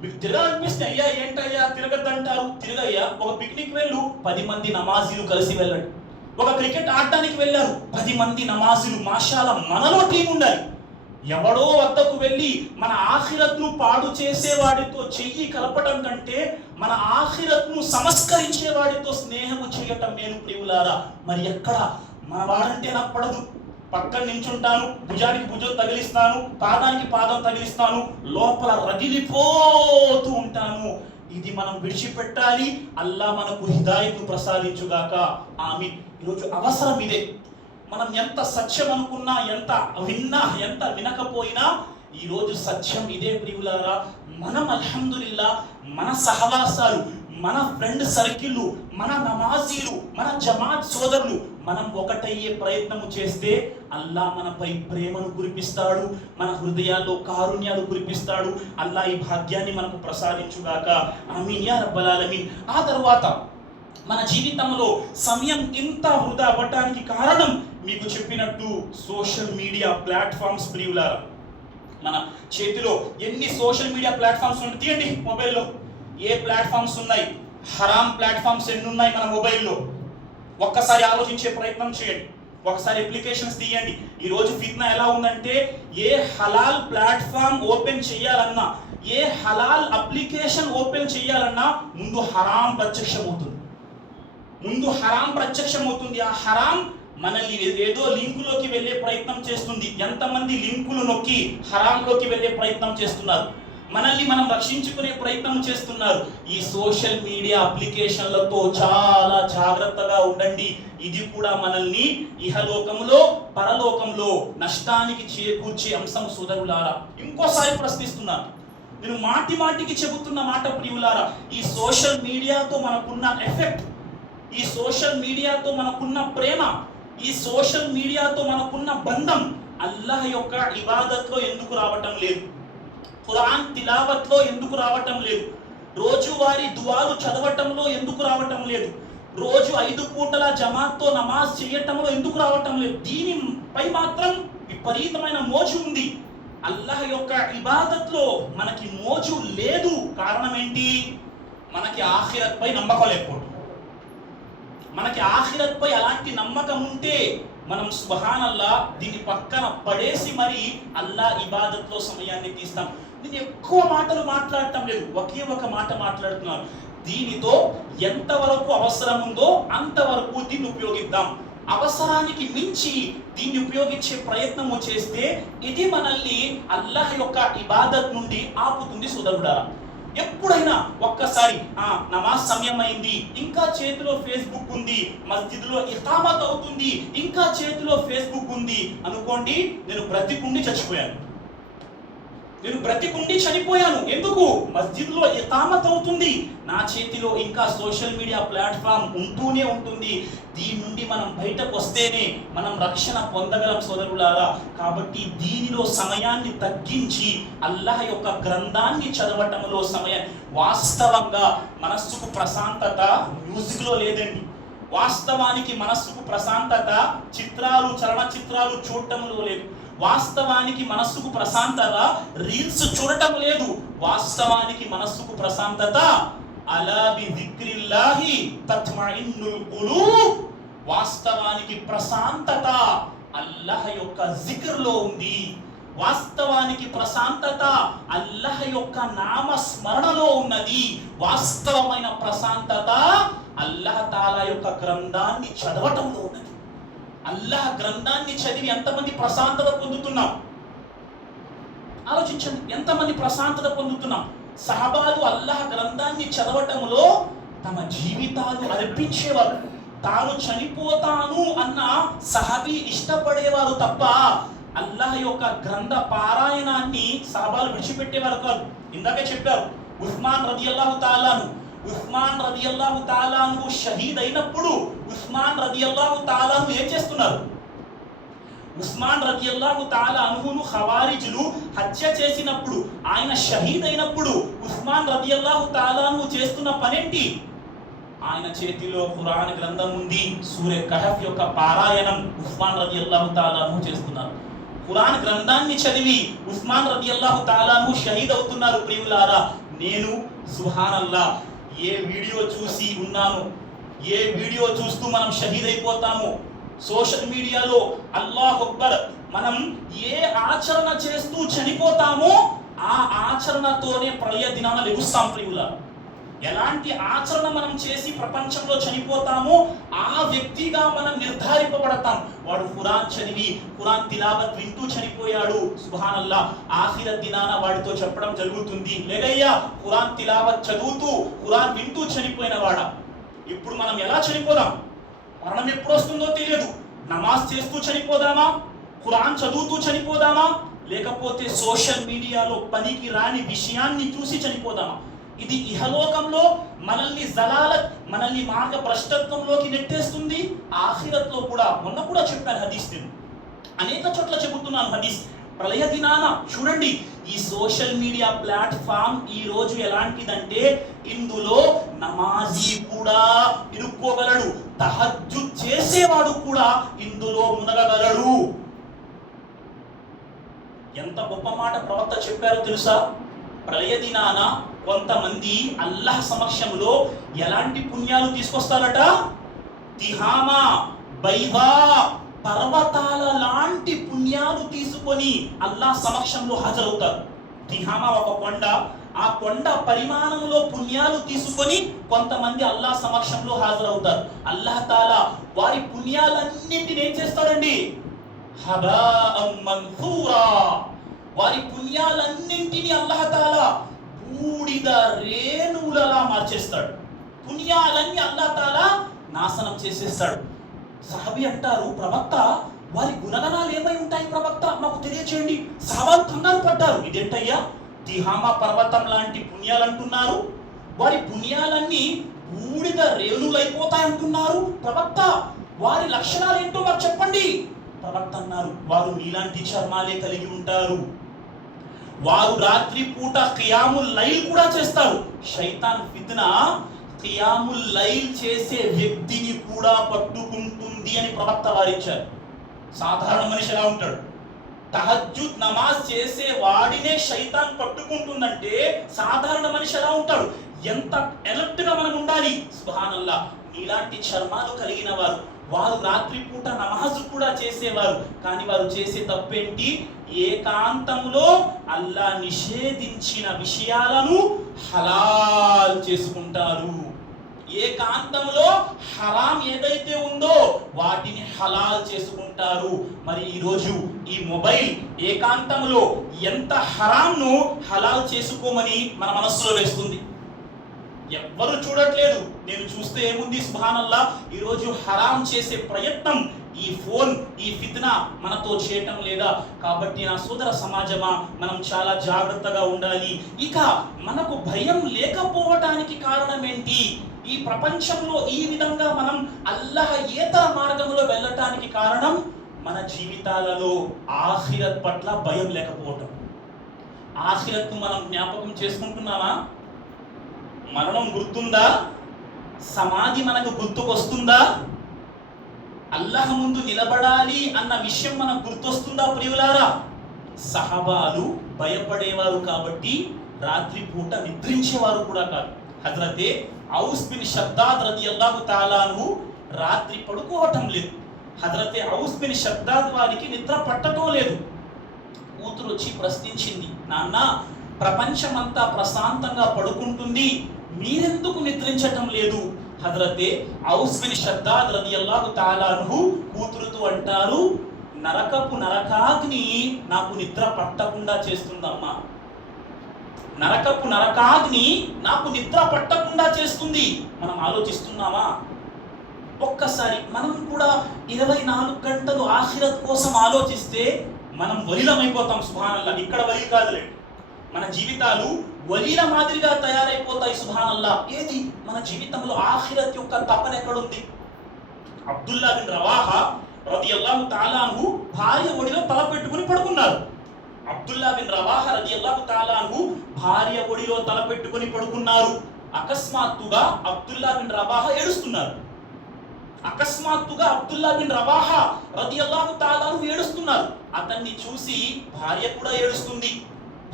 మీకు తిరగాలనిపిస్తే అయ్యా ఏంటయ్యా తిరగద్దంటారు, తిరగయ్యా. ఒక పిక్నిక్ వెళ్ళు, 10 మంది నమాజీలు కలిసి వెళ్ళండి. ఒక క్రికెట్ ఆడటానికి వెళ్ళారు, 10 మంది నమాజీలు. మాషాల్లా, మనలో టీం ఉండాలి. ఎవడో వద్దకు వెళ్ళి మన ఆఖిరత్ను పాడు చేసేవాడితో చెయ్యి కలపటం కంటే మన ఆఖిరత్ను సంస్కరించే వాడితో స్నేహము చేయటం నేను ప్రియులారా. మరి ఎక్కడ మన వాడంటే నాకు పడదు, పక్కన నించుంటాను, భుజానికి భుజం తగిలిస్తాను, పాదానికి పాదం తగిలిస్తాను, లోపల రగిలిపోతూ ఉంటాను. ఇది మనం విడిచిపెట్టాలి. అల్లా మనకు హిదాయత్ను ప్రసాదించుగాక. ఆమీన్. ఈరోజు అవసరం ఇదే. మనం ఎంత సత్యం అనుకున్నా, ఎంత విన్నా, ఎంత వినకపోయినా ఈరోజు సత్యం ఇదే ప్రియులారా. మనం అల్హమ్దులిల్లా మన సహవాసాలు, మన ఫ్రెండ్ సర్కిల్, మన నమాజీలు, మన జమాత్ సోదరులు మనం ఒకటయ్యే ప్రయత్నము చేస్తే అల్లా మనపై ప్రేమను కురిపిస్తాడు, మన హృదయాల్లో కారుణ్యాలు కురిపిస్తాడు. అల్లా ఈ భాగ్యాన్ని మనకు ప్రసాదించుగాక. ఆమీన్ యా రబ్బల్ ఆలమీన్. ఆ తర్వాత మన జీవితంలో సమయం ఇంత వృధా అవ్వటానికి కారణం మీకు చెప్పినట్టు సోషల్ మీడియా ప్లాట్ఫామ్స్ ప్రియులారా. మన చేతిలో ఎన్ని సోషల్ మీడియా ప్లాట్ఫామ్స్ ఉన్నాయి తీయండి. మొబైల్లో ఏ ప్లాట్ఫామ్స్ ఉన్నాయి? హరాం ప్లాట్ఫామ్స్ ఎన్ని ఉన్నాయి మన మొబైల్లో? ఒక్కసారి ఆలోచించే ప్రయత్నం చేయండి. ఒకసారి అప్లికేషన్స్ తీయండి. ఈరోజు ఫిత్నా ఎలా ఉందంటే, ఏ హలాల్ ప్లాట్ఫామ్ ఓపెన్ చేయాలన్నా, ఏ హలాల్ అప్లికేషన్ ఓపెన్ చేయాలన్నా ముందు హరాం ప్రత్యక్షమవుతుంది. ఆ హరాం మనల్ని ఏదో లింకులోకి వెళ్ళే ప్రయత్నం చేస్తుంది. ఎంతమంది లింకులు నొక్కి హరాంలోకి వెళ్ళే ప్రయత్నం చేస్తున్నారు? మనల్ని మనం రక్షించుకునే ప్రయత్నం చేస్తున్నారు. ఈ సోషల్ మీడియా అప్లికేషన్లతో చాలా జాగ్రత్తగా ఉండండి. ఇది కూడా మనల్ని ఇహలోకంలో పరలోకంలో నష్టానికి చేకూర్చే అంశం సోదరులారా. ఇంకోసారి ప్రశ్నిస్తున్నాను, నేను మాటికి చెబుతున్న మాట ప్రియులారా. ఈ సోషల్ మీడియాతో మనకున్న ఎఫెక్ట్, ఈ సోషల్ మీడియాతో మనకున్న ప్రేమ, ఈ సోషల్ మీడియాతో మనకున్న బంధం అల్లాహ్ యొక్క ఇబాదత్లో ఎందుకు రావటం లేదు? ఖురాన్ తిలావత్లో ఎందుకు రావటం లేదు? రోజువారీ దువాలు చదవటంలో ఎందుకు రావటం లేదు? రోజు 5 పూటల జమాత్తో నమాజ్ చేయటంలో ఎందుకు రావటం లేదు? దీనిపై మాత్రం విపరీతమైన మోజు ఉంది. అల్లాహ్ యొక్క ఇబాదత్లో మనకి మోజు లేదు. కారణం ఏంటి? మనకి ఆఖిరత్ పై నమ్మకం లేకపోవడం. మనకి ఆఖిరత్ పై అలాంటి నమ్మకం ఉంటే మనం సుబ్హానల్లా దీన్ని పక్కన పడేసి మరి అల్లా ఇబాదత్లో సమయాన్ని తీస్తాం. నేను ఎక్కువ మాటలు మాట్లాడటం లేదు, ఒకే ఒక మాట మాట్లాడుతున్నాను. దీనితో ఎంతవరకు అవసరం ఉందో అంతవరకు దీన్ని ఉపయోగిద్దాం. అవసరానికి మించి దీన్ని ఉపయోగించే ప్రయత్నము చేస్తే ఇది మనల్ని అల్లాహ్ యొక్క ఇబాదత్ నుండి ఆపుతుంది సోదరులారా. ఎప్పుడైనా ఒక్కసారి నమాజ్ సమయం అయింది, ఇంకా చేతిలో ఫేస్బుక్ ఉంది, మస్జిద్లో ఇఖామత్ అవుతుంది, ఇంకా చేతిలో ఫేస్బుక్ ఉంది అనుకోండి, నేను బ్రతికుండి చనిపోయాను. ఎందుకు? మస్జిద్లో ఇఖామత్ అవుతుంది, నా చేతిలో ఇంకా సోషల్ మీడియా ప్లాట్ఫామ్ ఉంటూనే ఉంటుంది. దీని నుండి మనం బయటకు వస్తేనే మనం రక్షణ పొందగలం సోదరులారా. కాబట్టి దీనిలో సమయాన్ని తగ్గించి అల్లాహ్ యొక్క గ్రంథాన్ని చదవటంలో సమయం. వాస్తవంగా మనస్సుకు ప్రశాంతత మ్యూజిక్లో లేదండి, వాస్తవానికి మనస్సుకు ప్రశాంతత చిత్రాలు చలనచిత్రాలు చూడటంలో లేదు. వాస్తవానికి మనస్సుకు ప్రశాంతత రీల్స్ చూడటం లేదు. వాస్తవానికి మనస్సుకు ప్రశాంతత అలా బిజిక్రిల్లాహి తత్మఇన్నుల్ ఖులూబ్. వాస్తవానికి ప్రశాంతత అల్లాహ్ యొక్క జిక్ర్లో ఉంది. వాస్తవానికి ప్రశాంతత అల్లాహ్ యొక్క నామ స్మరణలో ఉన్నది. వాస్తవమైన ప్రశాంతత అల్లాహ్ తాలా యొక్క గ్రంథాన్ని చదవటంలో ఉన్నది. అల్లాహ్ గ్రంథాన్ని చదివి ఎంతమంది ప్రశాంతత పొందుతున్నాం ఆలోచించండి. ఎంతమంది ప్రశాంతత పొందుతున్నాం? సహబాలు అల్లాహ్ గ్రంథాన్ని చదవటంలో తమ జీవితాలు అర్పించేవారు. తాను చనిపోతాను అన్న సహబీ ఇష్టపడేవారు తప్ప అల్లాహ్ యొక్క గ్రంథ పారాయణాన్ని సహబాలు విడిచిపెట్టేవారు కాదు. ఇందాకే చెప్పారు ఉస్మాన్ రదియల్లాహు తాలాను షహీద్ అయినప్పుడు ఉస్మాన్ రదియల్లాహు తాలాను ఏం చేస్తున్నారు? ఉస్మాన్ రదియల్లాహు తాలాను ఖవారిజులు హత్య చేసినప్పుడు, ఆయన షహీద్ అయినప్పుడు ఉస్మాన్ రదియల్లాహు తాలాను చేస్తున్న పనేంటి? ఆయన చేతిలో ఖురాన్ గ్రంథం ఉంది. సూరే కహఫ్ యొక్క పారాయణం ఉస్మాన్ రదియల్లాహు తాలాను చేస్తున్నారు. ఖురాన్ గ్రంథాన్ని చదివి ఉస్మాన్ రదియల్లాహు తాలాను షహీద్ అవుతున్నారు. ప్రియులారా, నేను సుబ్హానల్లాహ్ ఏ వీడియో చూసి ఉన్నాను, ఏ వీడియో చూస్తూ మనం షహీద్ అయిపోతాము. సోషల్ మీడియాలో అల్లాహ్ అక్బర్ మనం ఏ ఆచరణ చేస్తూ చనిపోతామో ఆ ఆచరణతోనే ప్రళయ దినాన లెగుస్తాం. ప్రియులారా, ఎలాంటి ఆచరణ మనం చేసి ప్రపంచంలో చనిపోతామో ఆ వ్యక్తిగా మనం నిర్ధారింపబడతాం. వాడు ఖురాన్ చదివి ఖురాన్ తిలావత్ వింటూ చనిపోయాడు, సుబ్హానల్లా, ఆఖిరత్ దినాన వాడితో చెప్పడం జరుగుతుంది, లేగయ్యా ఖురాన్ తిలావత్ చదువుతూ ఖురాన్ వింటూ చనిపోయిన వాడా. ఇప్పుడు మనం ఎలా చనిపోదాం? మరణం ఎప్పుడు వస్తుందో తెలియదు. నమాజ్ చేస్తూ చనిపోదామా? ఖురాన్ చదువుతూ చనిపోదామా? లేకపోతే సోషల్ మీడియాలో పనికి రాని విషయాన్ని చూసి చనిపోదామా? ఇది ఇహలోకంలో మనల్ని జలాలత్, మనల్ని మార్గ భ్రష్టత్వంలోకి నెట్టేస్తుంది. ఆఖిరత్లో కూడా, మొన్న కూడా చెప్పాను హదీస్, నేను అనేక చోట్ల చెబుతున్నాను హదీస్. ప్రళయ దినాన చూడండి, ఈ సోషల్ మీడియా ప్లాట్ఫామ్ ఈ రోజు ఎలాంటిదంటే ఇందులో నమాజీ కూడా ఇరుక్కోగలడు, తహజ్జుద్ చేసేవాడు కూడా ఇందులో మునగగలడు. ఎంత గొప్ప మాట ప్రవక్త చెప్పారో తెలుసా? ప్రళయ దినాన కొంతమంది అల్లాహ్ సమక్షంలో ఎలాంటి పుణ్యాలు తీసుకొస్తారట? తిహామా, బైదా, పర్వతాల లాంటి పుణ్యాలు తీసుకొని అల్లాహ్ సమక్షంలో హాజరవుతారు. తిహామా ఒక కొండ, ఆ కొండ పరిమాణంలో పుణ్యాలు తీసుకొని కొంతమంది అల్లాహ్ సమక్షంలో హాజరవుతారు. అల్లాహ్ తాలా వారి పుణ్యాలన్నింటినీ ఏం చేస్తాడండి? హబాఅం మన్సూరా. వారి పుణ్యాలన్నింటినీ అల్లాహ్ తాలా బూడిద రేణువులలా మార్చేస్తాడు. పుణ్యాలన్నీ అల్లాహ్ తాలా నాశనం చేసేస్తాడు. సహాబీ అంటారు, ప్రవక్త వారి గుణగణాలు ఏమై ఉంటాయి ప్రవక్త, మాకు తెలియచేయండి. సహాబాలు కంగారు పడ్డారు, ఇదేంటయ్యా తిహామా పర్వతం లాంటి పుణ్యాలు అంటున్నారు, వారి పుణ్యాలన్నీ బూడిద రేణువులైపోతాయి అంటున్నారు, ప్రవక్త వారి లక్షణాలు ఏంటో మాకు చెప్పండి. ప్రవక్త అన్నారు, వారు నీలాంటి చర్మాలే కలిగి ఉంటారు, వారు రాత్రి పూట ఖియాముల్ లైల్ కూడా చేస్తారు. శైతాన్ ఫిత్నా ఖియాముల్ లైల్ చేసే వ్యక్తిని కూడా పట్టుకుంటుంది అని ప్రవక్త వారించారు. సాధారణ మనిషి ఎలా ఉంటాడు? తహజ్జుద్ నమాజ్ చేసే వాడినే శైతాన్ పట్టుకుంటుందంటే సాధారణ మనిషి ఎలా ఉంటాడు? ఎంత ఎలర్ట్ గా మనం ఉండాలి. సుబ్హానల్లాహ్, నీలాంటి చర్మాలు కలిగిన వారు, వారు రాత్రి పూట నమాజ్ కూడా చేసేవారు, కానీ వారు చేసే తప్పేంటి? ఏకాంతంలో అల్లా నిషేధించిన విషయాలను హలాల్ చేసుకుంటారు. ఏకాంతంలో హరాం ఏదైతే ఉందో వాటిని హలాల్ చేసుకుంటారు. మరి ఈరోజు ఈ మొబైల్ ఏకాంతంలో ఎంత హరాంను హలాల్ చేసుకోమని మన మనస్సులో వేస్తుంది. ఎవ్వరు చూడట్లేదు, నేను చూస్తే ఏముంది, సుబ్హానల్లాహ్, ఈరోజు హరాం చేసే ప్రయత్నం ఈ ఫోన్, ఈ ఫిత్నా మనతో చేయటం లేదా? కాబట్టి నా సోదర సమాజమా, మనం చాలా జాగ్రత్తగా ఉండాలి. ఇక మనకు భయం లేకపోవటానికి కారణం ఏంటి? ఈ ప్రపంచంలో ఈ విధంగా మనం అల్లాహ్ ఏతర మార్గంలో వెళ్ళటానికి కారణం మన జీవితాలలో ఆఖిరత్ పట్ల భయం లేకపోవటం. ఆఖిరత్ను మనం జ్ఞాపకం చేసుకుంటున్నామా? మరణం గుర్తుందా? సమాధి మనకు గుర్తుకొస్తుందా? అల్లాహ్ ముందు నిలబడాలి అన్న విషయం మనకు గుర్తొస్తుందా ప్రియులారా? సహబాలు భయపడేవారు కాబట్టి రాత్రి పూట నిద్రించేవారు కూడా కాదు. హజరతే ఔస్ బిన్ షద్దాద్ రదియల్లాహు తఆలా అన్హు రాత్రి పడుకోవటం లేదు. హజరతే ఔస్ బిన్ షద్దాద్ వారికి నిద్ర పట్టడం లేదు. కూతురు వచ్చి ప్రశ్నించింది, నాన్న ప్రపంచమంతా ప్రశాంతంగా పడుకుంటుంది, మీరెందుకు నిద్రించటం లేదు? హజరతే ఔస్ బిన్ షద్దాద్ రదియల్లాహు తఆలా అన్హు కూతురుతో అంటారు, నరకాగ్ని నాకు నిద్ర పట్టకుండా చేస్తుందమ్మా. నరకాగ్ని నాకు నిద్ర పట్టకుండా చేస్తుంది. మనం ఆలోచిస్తున్నామా? ఒక్కసారి మనం కూడా 24 గంటలు ఆఖిరత్ కోసం ఆలోచిస్తే మనం వలీలమైపోతాం. సుబ్హానల్లాహ్. ఇక్కడ వలీ కాదులే, మన జీవితాలు వలీల మాదిరిగా తయారైపోతాయి. సుబ్హానల్లాహ్. ఏది మన జీవితంలో ఆఖిరత్ యొక్క తపన ఎక్కడుంది? అబ్దుల్లా బిన్ రవాహా రదియల్లాహు తఆలా అన్హు భార్య ఒడిలో తల పెట్టుకుని పడుకున్నారు. అబ్దుల్లా బిన్ రవాహా రదియల్లాహు తఆలా అన్హు భార్య ఒడిలో తల పెట్టుకుని పడుకున్నారు. అకస్మాత్తుగా అబ్దుల్లా బిన్ రవాహా ఏడుస్తున్నారు. ఏడుస్తున్నారు. అతన్ని చూసి భార్య కూడా ఏడుస్తుంది.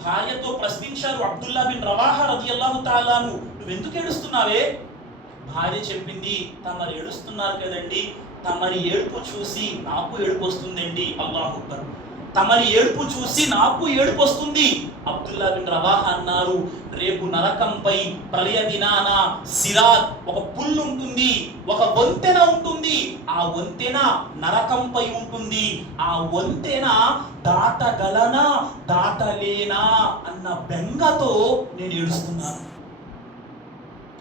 భార్యతో ప్రశ్నించారు అబ్దుల్లా బిన్ రవాహా రదియల్లాహు తఆలా అన్హు, నువ్వెందుకు ఏడుస్తున్నావే? భార్య చెప్పింది, తమరు ఏడుస్తున్నారు కదండి, తమరి ఏడుపు చూసి నాకు ఏడుపు వస్తుందండి. అల్లాహు అక్బర్. తమరి ఏడుపు చూసి నాకు ఏడుపు వస్తుంది. అబ్దుల్లా బిన్ రవాహా అన్నారు, రేపు నరకంపై ప్రళయ దినాన సిరాత్ ఒక పుల్లు ఉంటుంది, ఒక వంతెన ఉంటుంది. ఆ వంతెన నరకంపై ఉంటుంది. ఆ వంతెన దాటగలనా దాటలేనా అన్న బెంగతో నేను ఏడుస్తున్నాను.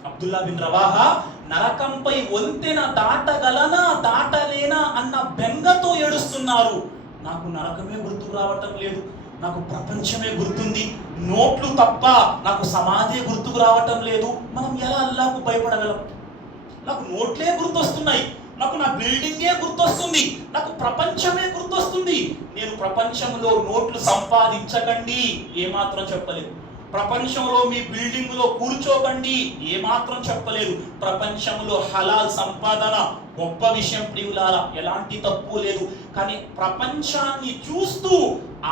అబ్దుల్లా బిన్ రవాహా నరకంపై వంతెన దాటగలనా దాటలేనా అన్న బెంగతో ఏడుస్తున్నారు. నాకు నరకమే గుర్తుకు రావటం లేదు, నాకు ప్రపంచమే గుర్తుంది, నోట్లు తప్ప నాకు సమాధి గుర్తుకు రావటం లేదు. మనం ఎలా అల్లాహ్కు భయపడగలం? నాకు నోట్లే గుర్తొస్తున్నాయి, నాకు నా బిల్డింగే గుర్తొస్తుంది, నాకు ప్రపంచమే గుర్తొస్తుంది. నేను ప్రపంచంలో నోట్లు సంపాదించకండి ఏమాత్రం చెప్పలేదు. ప్రపంచంలో మీ బిల్డింగ్ లో కూర్చోకండి ఏమాత్రం చెప్పలేదు. ప్రపంచంలో హలాల్ సంపాదన గొప్ప విషయం ప్రియులారా, ఎలాంటి తప్పు లేదు. కానీ ప్రపంచాన్ని చూస్తూ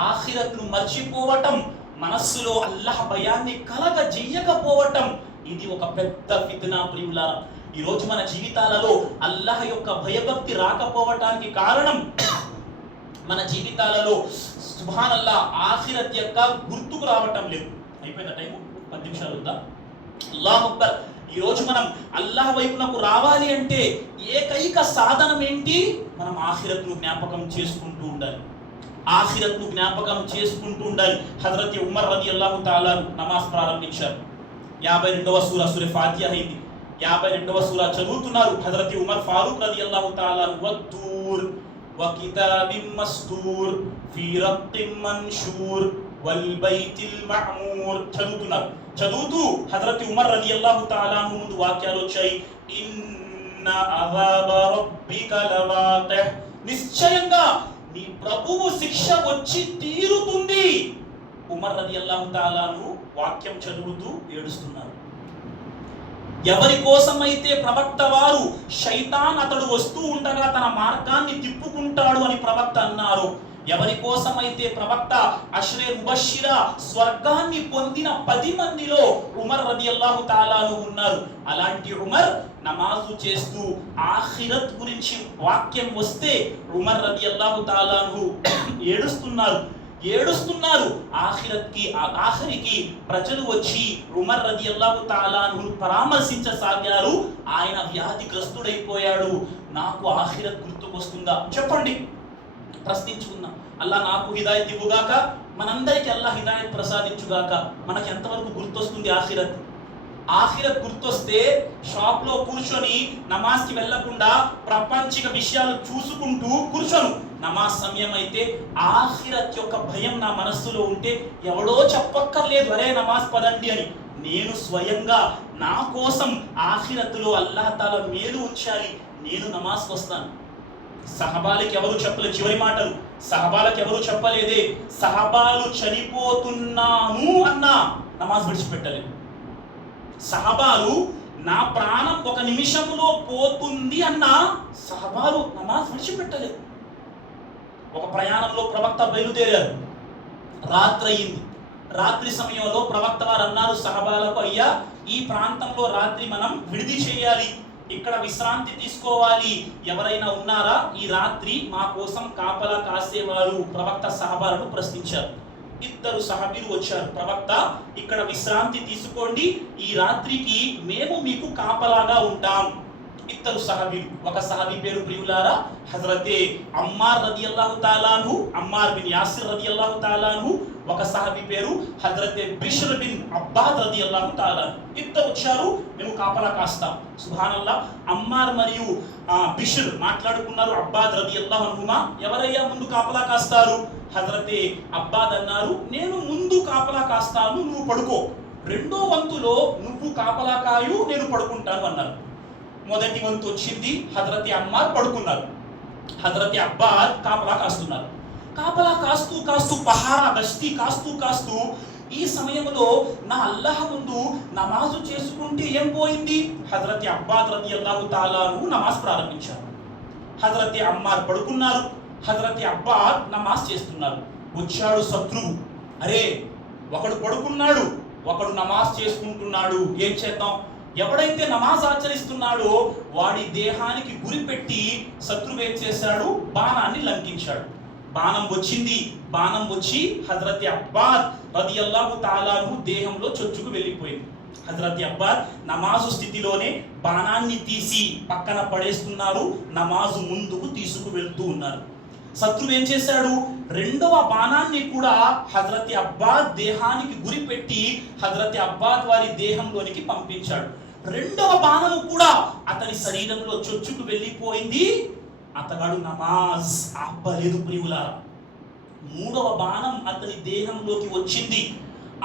ఆఖిరత్ను మర్చిపోవటం, మనస్సులో అల్లాహ్ భయాన్ని కలగజేయకపోవటం, ఇది ఒక పెద్ద ఫిత్నా ప్రియులారా. ఈరోజు మన జీవితాలలో అల్లాహ్ యొక్క భయభక్తి రాకపోవటానికి కారణం, మన జీవితాలలో సుబ్హానల్లాహ్ ఆఖిరత్ యొక్క గుర్తుకు రావటం లేదు. అయిపోయిన టైము 10 నిమిషాలు ఉందా? అల్లాహు అక్బర్. ఈరోజు మనం అల్లాహ్ వైపునకు రావాలి అంటే ఏకైక సాధనం ఏంటి? మనం ఆఖిరత్ను జ్ఞాపకం చేసుకుంటూ ఉండాలి. ఆఖిరత్ను జ్ఞాపకం చేసుకుంటూ ఉండాలి. హజరత్ ఉమర్ రదియల్లాహు తఆలా నమాజ్ ప్రారంభించారు. 52వ సూరా సూరా ఫాతిహా అయింది. 52వ సూరా చదువుతున్నారు. హజరత్ ఉమర్ ఫారూక్ రదియల్లాహు తఆలా వత్తూర్ వకితాబిన్ మస్తూర్ ఫీ రక్కిన్ మన్షూర్ వల్ బైతిల్ మఅమూర్ చదువుతున్నారు. చదువుతూ హజరత్ ఉమర్ రదియల్లాహు తఆలా ముందు వాక్యాలు వచ్చాయి. ఇన్న అజాబ రబ్బిక లవాఖిహ్, నిశ్చయంగా నీ ప్రభువు శిక్ష వచ్చి తీరుతుంది. ఉమర్ రదియల్లాహు తఆలా వాక్యం చదువుతూ ఏడుస్తున్నారు. ఎవరి కోసమైతే ప్రవక్త వారు శైతాన్ అతడు వస్తూ ఉండగా తన మార్గాన్ని తిప్పుకుంటాడు అని ప్రవక్త అన్నారు, ఎవరి కోసమైతే ప్రవక్త అష్రే ముబషిరా స్వర్గాన్ని పొందిన 10 మందిలో ఉమర్ రదియల్లాహు తఆలా ఉన్నారు. అలాంటి ఉమర్ నమాజు చేస్తూ ఆఖిరత్ గురించి వాక్యం వస్తే ఉమర్ రదియల్లాహు తఆలా ఏడుస్తున్నారు. ఆఖరికి ప్రజలు వచ్చి ఉమర్ రదియల్లాహు తఆలా పరామర్శించసాగారు. ఆయన వ్యాధిగ్రస్తుడైపోయాడు. నాకు ఆఖిరత్ గుర్తుకొస్తుందా చెప్పండి, ప్రశ్నించుకుందాం. అల్లాహ్ నాకు హిదాయత్ ఇవ్వుగాక, మనందరికీ అల్లాహ్ హిదాయత్ ప్రసాదించుగాక. మనకి ఎంతవరకు గుర్తొస్తుంది ఆఖిరత్? ఆఖిరత్ గుర్తొస్తే షాప్ లో కూర్చొని నమాజ్కి వెళ్లకుండా ప్రపంచిక విషయాలు చూసుకుంటూ కూర్చోను. నమాజ్ సమయం అయితే ఆఖిరత్ యొక్క భయం నా మనస్సులో ఉంటే ఎవడో చెప్పక్కర్లేదు అరే నమాజ్ పదండి అని, నేను స్వయంగా నా కోసం ఆఖిరత్లో అల్లాహ్ తాలా మేలు ఉంచాలి, నేను నమాజ్కి వస్తాను. సహబాలకి ఎవరు చెప్పలేదు చివరి మాటలు, సహబాలకు ఎవరు చెప్పలేదే. సహబాలు చనిపోతున్నాము అన్నా నమాజ్ విడిచిపెట్టలేదు. సహబాలు నా ప్రాణం ఒక నిమిషంలో పోతుంది అన్న సహబాలు నమాజ్ విడిచిపెట్టలేదు. ఒక ప్రయాణంలో ప్రవక్త బయలుదేరారు, రాత్రి అయింది. రాత్రి సమయంలో ప్రవక్త వారు అన్నారు సహబాలకు, అయ్యా ఈ ప్రాంతంలో రాత్రి మనం విడిది చేయాలి, ఇక్కడ విశ్రాంతి తీసుకోవాలి, ఎవరైనా ఉన్నారా ఈ రాత్రి మా కోసం కాపలా కాసేవారు? ప్రవక్త సహబాలను ప్రశ్నించారు. ఇద్దరు సహబీలు వచ్చారు, ప్రవక్త ఇక్కడ విశ్రాంతి తీసుకోండి, ఈ రాత్రికి మేము మీకు కాపలాగా ఉంటాం. ఇద్దరు సహబీలు, ఒక సహబీ పేరు ప్రియులారా హజరతే అమ్మార్ రదియల్లాహు తాలా అన్హు, అమ్మార్ బిన్ యాసిర్ రదియల్లాహు తాలా అన్హు. ఒక సహబీ పేరు హజరతే బిష్ర్ బిన్ అబ్బాద్ రదియల్లాహు తాలా. ఇద్దరు వచ్చారు, మేము కాపలా కాస్తాం. సుబ్హానల్లాహ్, అమ్మార్ మరియు బిష్ర్ మాట్లాడుకున్నారు. అబ్బాద్ రదియల్లాహు అన్హుమా, ఎవరయ్యా ముందు కాపలా కాస్తారు? హజరతే అబ్బాద్ అన్నారు, నేను ముందు కాపలా కాస్తాను, నువ్వు పడుకో, రెండో వంతులో నువ్వు కాపలా కాయు, నేను పడుకుంటాను అన్నారు. మొదటి వంతు వచ్చింది, హజరతే అమ్మార్ పడుకున్నారు, హజరతే అబ్బాద్ కాపలా కాస్తున్నారు. కాపలా కాస్తూ కాస్తూ పహారా గస్తీ కాస్తూ ఈ సమయంలో నా అల్లాహ్ ముందు నమాజు చేసుకుంటే ఏం పోయింది? హజరతే అబ్బాద్ రదియల్లాహు తాలా అన్హు నమాజ్ ప్రారంభించారు. హజరతే అమ్మార్ పడుకున్నారు, హజరతే అబ్బాద్ నమాజ్ చేస్తున్నారు. వచ్చాడు శత్రువు, అరే ఒకడు పడుకున్నాడు, ఒకడు నమాజ్ చేసుకుంటున్నాడు, ఏం చేద్దాం? ఎవడైతే నమాజ్ ఆచరిస్తున్నాడో వాడి దేహానికి గురిపెట్టి శత్రువు ఏం చేశాడు? బాణాన్ని లంఘించాడు. బాణం వచ్చింది, బాణం వచ్చి హజరతే అబ్బాద్ రదియల్లాహు తాలా అన్హు దేహంలో చొచ్చుకు వెళ్ళిపోయింది. హజరతే అబ్బాద్ నమాజు స్థితిలోనే బాణాన్ని తీసి పక్కన పడేస్తున్నారు, నమాజు ముందుకు తీసుకు వెళ్తూ ఉన్నారు. శత్రువు ఏం చేశాడు? రెండవ బాణాన్ని కూడా హజరతే అబ్బాద్ దేహానికి గురిపెట్టి హజరతే అబ్బాద్ వారి దేహంలోనికి పంపించాడు. రెండవ బాణము కూడా అతని శరీరంలో చొచ్చుకు వెళ్ళిపోయింది. అతగాడు నమాజ్ ఆపలేదు ప్రియులారా. మూడవ బాణం అతని దేహంలోకి వచ్చింది.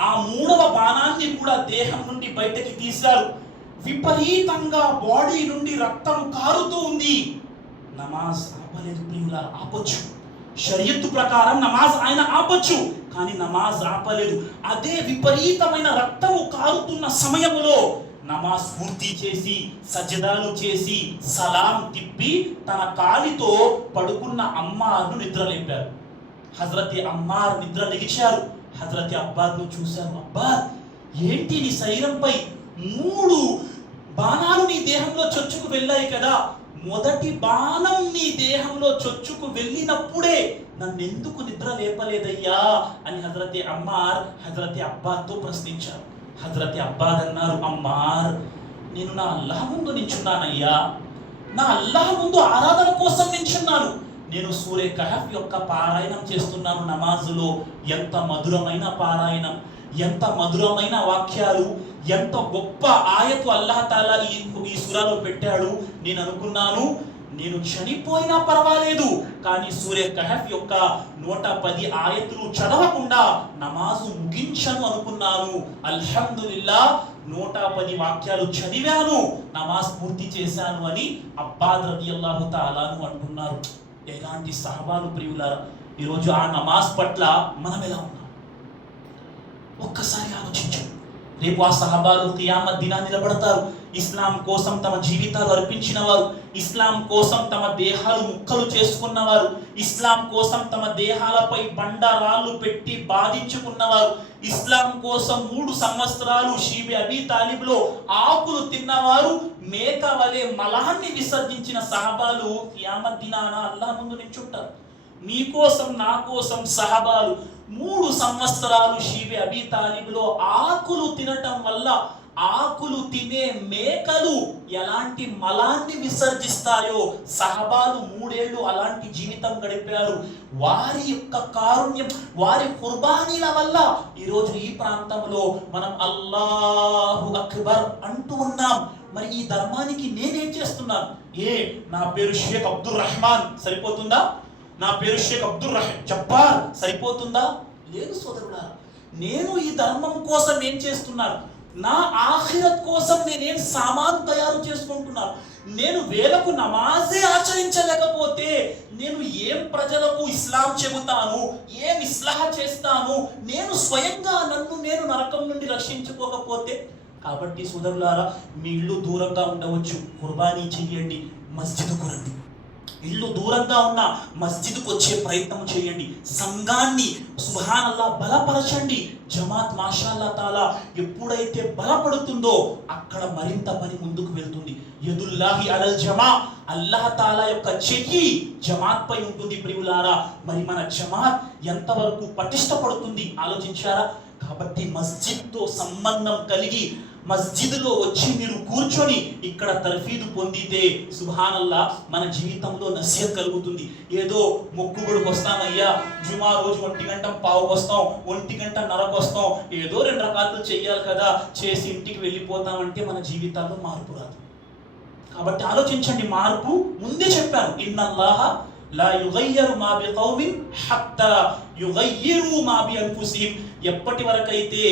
ఆ మూడవ బాణాన్ని కూడా దేహం నుండి బయటకి తీశారు. విపరీతంగా బాడీ నుండి రక్తం కారుతూ ఉంది. నమాజ్ ఆపలేదు ప్రియులారా. ఆపొచ్చు, షరియత్తు ప్రకారం నమాజ్ ఆయన ఆపొచ్చు, కానీ నమాజ్ ఆపలేదు. అదే విపరీతమైన రక్తము కారుతున్న సమయంలో నమాజ్ పూర్తి చేసి సజదాలు చేసి సలాం తిప్పి తన కాలితో పడుకున్న అమ్మార్ను నిద్రలేపారు. హజరతే అమ్మార్ నిద్ర లెగిచారు. హజరతే అబ్బాద్ను చూశారు. అబ్బాద్, ఏంటి నీ శరీరంపై 3 బాణాలు నీ దేహంలో చొచ్చుకు వెళ్ళాయి కదా, మొదటి బాణం నీ దేహంలో చొచ్చుకు వెళ్ళినప్పుడే నన్నెందుకు నిద్ర లేపలేదయ్యా అని హజరతే అమ్మార్ హజరతే అబ్బాద్తో ప్రశ్నించారు. హజరతే అబ్బాద్ అన్నారు, అమ్మార్, నేను నా అల్లాహ్ ముందు నించున్నానయ్యా, నా అల్లాహ్ ముందు ఆరాధన కోసం నించున్నాను. నేను సూరే కహఫ్ యొక్క పారాయణం చేస్తున్నాను నమాజులో. ఎంత మధురమైన పారాయణం, ఎంత మధురమైన వాక్యాలు, ఎంత గొప్ప ఆయతు అల్లాహ్ తాలా ఈ సూరాలో పెట్టాడు. నేను అనుకున్నాను, నేను చనిపోయినా పర్వాలేదు, కానీ సూరే కహఫ్ యొక్క 110 ఆయతులు చదవకుండా నమాజు ముగించను అనుకున్నాను. అల్హమ్దులిల్లాహ్ 110 వాక్యాలు చదివాను, నమాజ్ పూర్తి చేశాను అని అబ్బాద్ రదియల్లాహు తాలాను అంటున్నారు. ఎలాంటి సహబాలు ప్రియులారా! ఈరోజు ఆ నమాజ్ పట్ల మనం ఎలా ఉన్నాం ఒక్కసారి ఆలోచించండి. రేపు ఆ సహబాలు కియామత్ దినా నిలబడతారు. ఇస్లాం కోసం తమ జీవితాలు అర్పించిన వారు, ఇస్లాం కోసం తమ దేహాలు ముక్కలు చేసుకున్నవారు, ఇస్లాం కోసం తమ దేహాలపై బండరాళ్ళు పెట్టి బాధించుకున్నవారు, ఇస్లాం కోసం 3 సంవత్సరాలు షీబే అబీ తాలిబ్లో ఆకులు తిన్నవారు, మేక వలె మలాన్ని విసర్జించిన సహబాలు కియామత్ దినాన అల్లాహ్ ముందు నిల్చుంటారు. మీకోసం నా కోసం సహబాలు 3 సంవత్సరాలు షీబే అబీ తాలిబ్లో ఆకులు తినటం వల్ల ఆకులు తినే మేకలు ఎలాంటి మలాన్ని విసర్జిస్తాయో సహబాలు 3 ఏళ్ళు అలాంటి జీవితం గడిపారు. వారి యొక్క కారుణ్యం, వారి కుర్బానీల వల్ల ఈరోజు ఈ ప్రాంతంలో మనం అల్లాహు అక్బర్ అంటూ ఉన్నాం. మరి ఈ ధర్మానికి నేనేం చేస్తున్నాను? నా పేరు షేక్ అబ్దుల్ రహమాన్ సరిపోతుందా? నా పేరు షేక్ అబ్దుల్ జబ్బార్ సరిపోతుందా? లేదు సోదరుడా, నేను ఈ ధర్మం కోసం ఏం చేస్తున్నాను? నా ఆఖిరత్ కోసం నేనేం సామాన్ తయారు చేసుకుంటున్నాను? నేను వేలకు నమాజే ఆచరించలేకపోతే నేను ఏం ప్రజలకు ఇస్లాం చెబుతాను? ఏం ఇస్లాహ చేస్తాను? నేను స్వయంగా నన్ను నేను నరకం నుండి రక్షించుకోకపోతే కాబట్టి సోదరులారా, మీ ఇల్లు దూరంగా ఉండవచ్చు, కుర్బానీ చెయ్యండి, మస్జిద్కు రండి. ఇల్లు దూరంగా ఉన్న మస్జిద్కు వచ్చే ప్రయత్నం చేయండి. సంఘాన్ని సుబ్హానల్లా బలపరచండి. జమాత్ మాషాల్లా తాలా ఎప్పుడైతే బలపడుతుందో అక్కడ మరింత పని ముందుకు వెళ్తుంది. యదుల్లాహి అలల్ జమా, అల్లాహ్ తాలా యొక్క చెయ్యి జమాత్ పై ఉంటుంది. ప్రియులారా, మరి మన జమాత్ ఎంతవరకు పటిష్టపడుతుంది ఆలోచించారా? కాబట్టి మస్జిద్తో సంబంధం కలిగి మస్జిద్లో వచ్చి మీరు కూర్చొని ఇక్కడ తర్ఫీదు పొందితే సుబ్హానల్లా మన జీవితంలో నసిహత్ కలుగుతుంది. ఏదో మొక్కుబడికి వస్తామయ్యా, జుమా రోజు 1:15 వస్తాం, 1:30 వస్తాం, ఏదో 2 రకాలు చెయ్యాలి కదా, చేసి ఇంటికి వెళ్ళిపోతామంటే మన జీవితాల్లో మార్పు రాదు. కాబట్టి ఆలోచించండి. మార్పు ముందే చెప్పాను, ఇన్నల్లాహ లా యుగయ్యరు మా బికౌమిన్ హత్తా యుగయ్యిరు మా బి అన్ఫుసిహిం. ఎప్పటి వరకైతే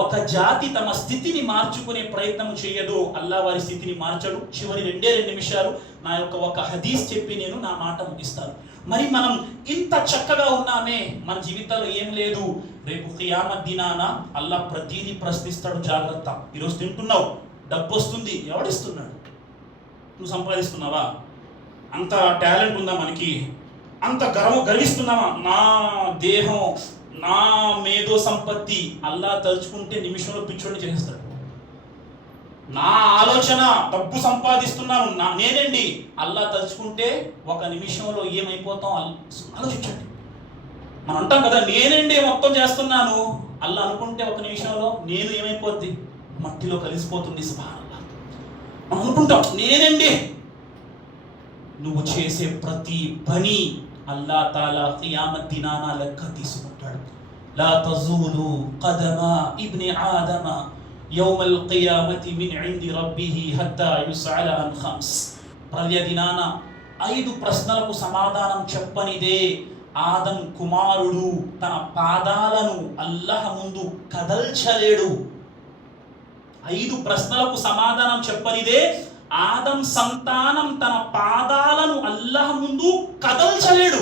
ఒక జాతి తమ స్థితిని మార్చుకునే ప్రయత్నం చేయదో అల్లా వారి స్థితిని మార్చడు. చివరి 2 నిమిషాలు నా యొక్క ఒక హదీస్ చెప్పి నేను నా మాట ముగిస్తాను. మరి మనం ఇంత చక్కగా ఉన్నామే, మన జీవితంలో ఏం లేదు, రేపు ఖియామత్ దినాన అల్లా ప్రతిదీ ప్రశ్నిస్తాడు. జాగ్రత్త. ఈరోజు తింటున్నావు, డబ్బు వస్తుంది, ఎవడిస్తున్నాడు? నువ్వు సంపాదిస్తున్నావా? అంత టాలెంట్ ఉందా మనకి? అంత గర్విస్తున్నావా? నా దేహం, నా మేధో సంపత్తి. అల్లా తలుచుకుంటే నిమిషంలో పిచ్చోడిని చేస్తాడు. నా ఆలోచన, డబ్బు సంపాదిస్తున్నాను నేనండి. అల్లా తలుచుకుంటే ఒక నిమిషంలో ఏమైపోతాం ఆలోచించండి. మనం అంటాం కదా, నేనండి మొత్తం చేస్తున్నాను. అల్లా అనుకుంటే ఒక నిమిషంలో నేను ఏమైపోద్ది? మట్టిలో కలిసిపోతుంది. సుబ్హానల్లాహ్. మనం అనుకుంటాం నేనండి. నువ్వు చేసే ప్రతి పని అల్లా తాలా ఖియామత్ దినాన లెక్క తీసుకుంటాడు. లా తజూలు ఖదమ ఇబ్ని ఆదమ యౌమల్ ఖియామతి మిన్ ఇంది రబ్బిహి హత్తా యుస్అల అన్ ఖమ్స్. ప్రళయ దినాన 5 ప్రశ్నలకు సమాధానం చెప్పనిదే ఆదం కుమారుడు తన పాదాలను అల్లాహ్ ముందు కదల్చలేడు. 5 ప్రశ్నలకు సమాధానం చెప్పనిదే ఆదం సంతానం తన పాదాలను అల్లాహ్ ముందు కదల్చలేడు.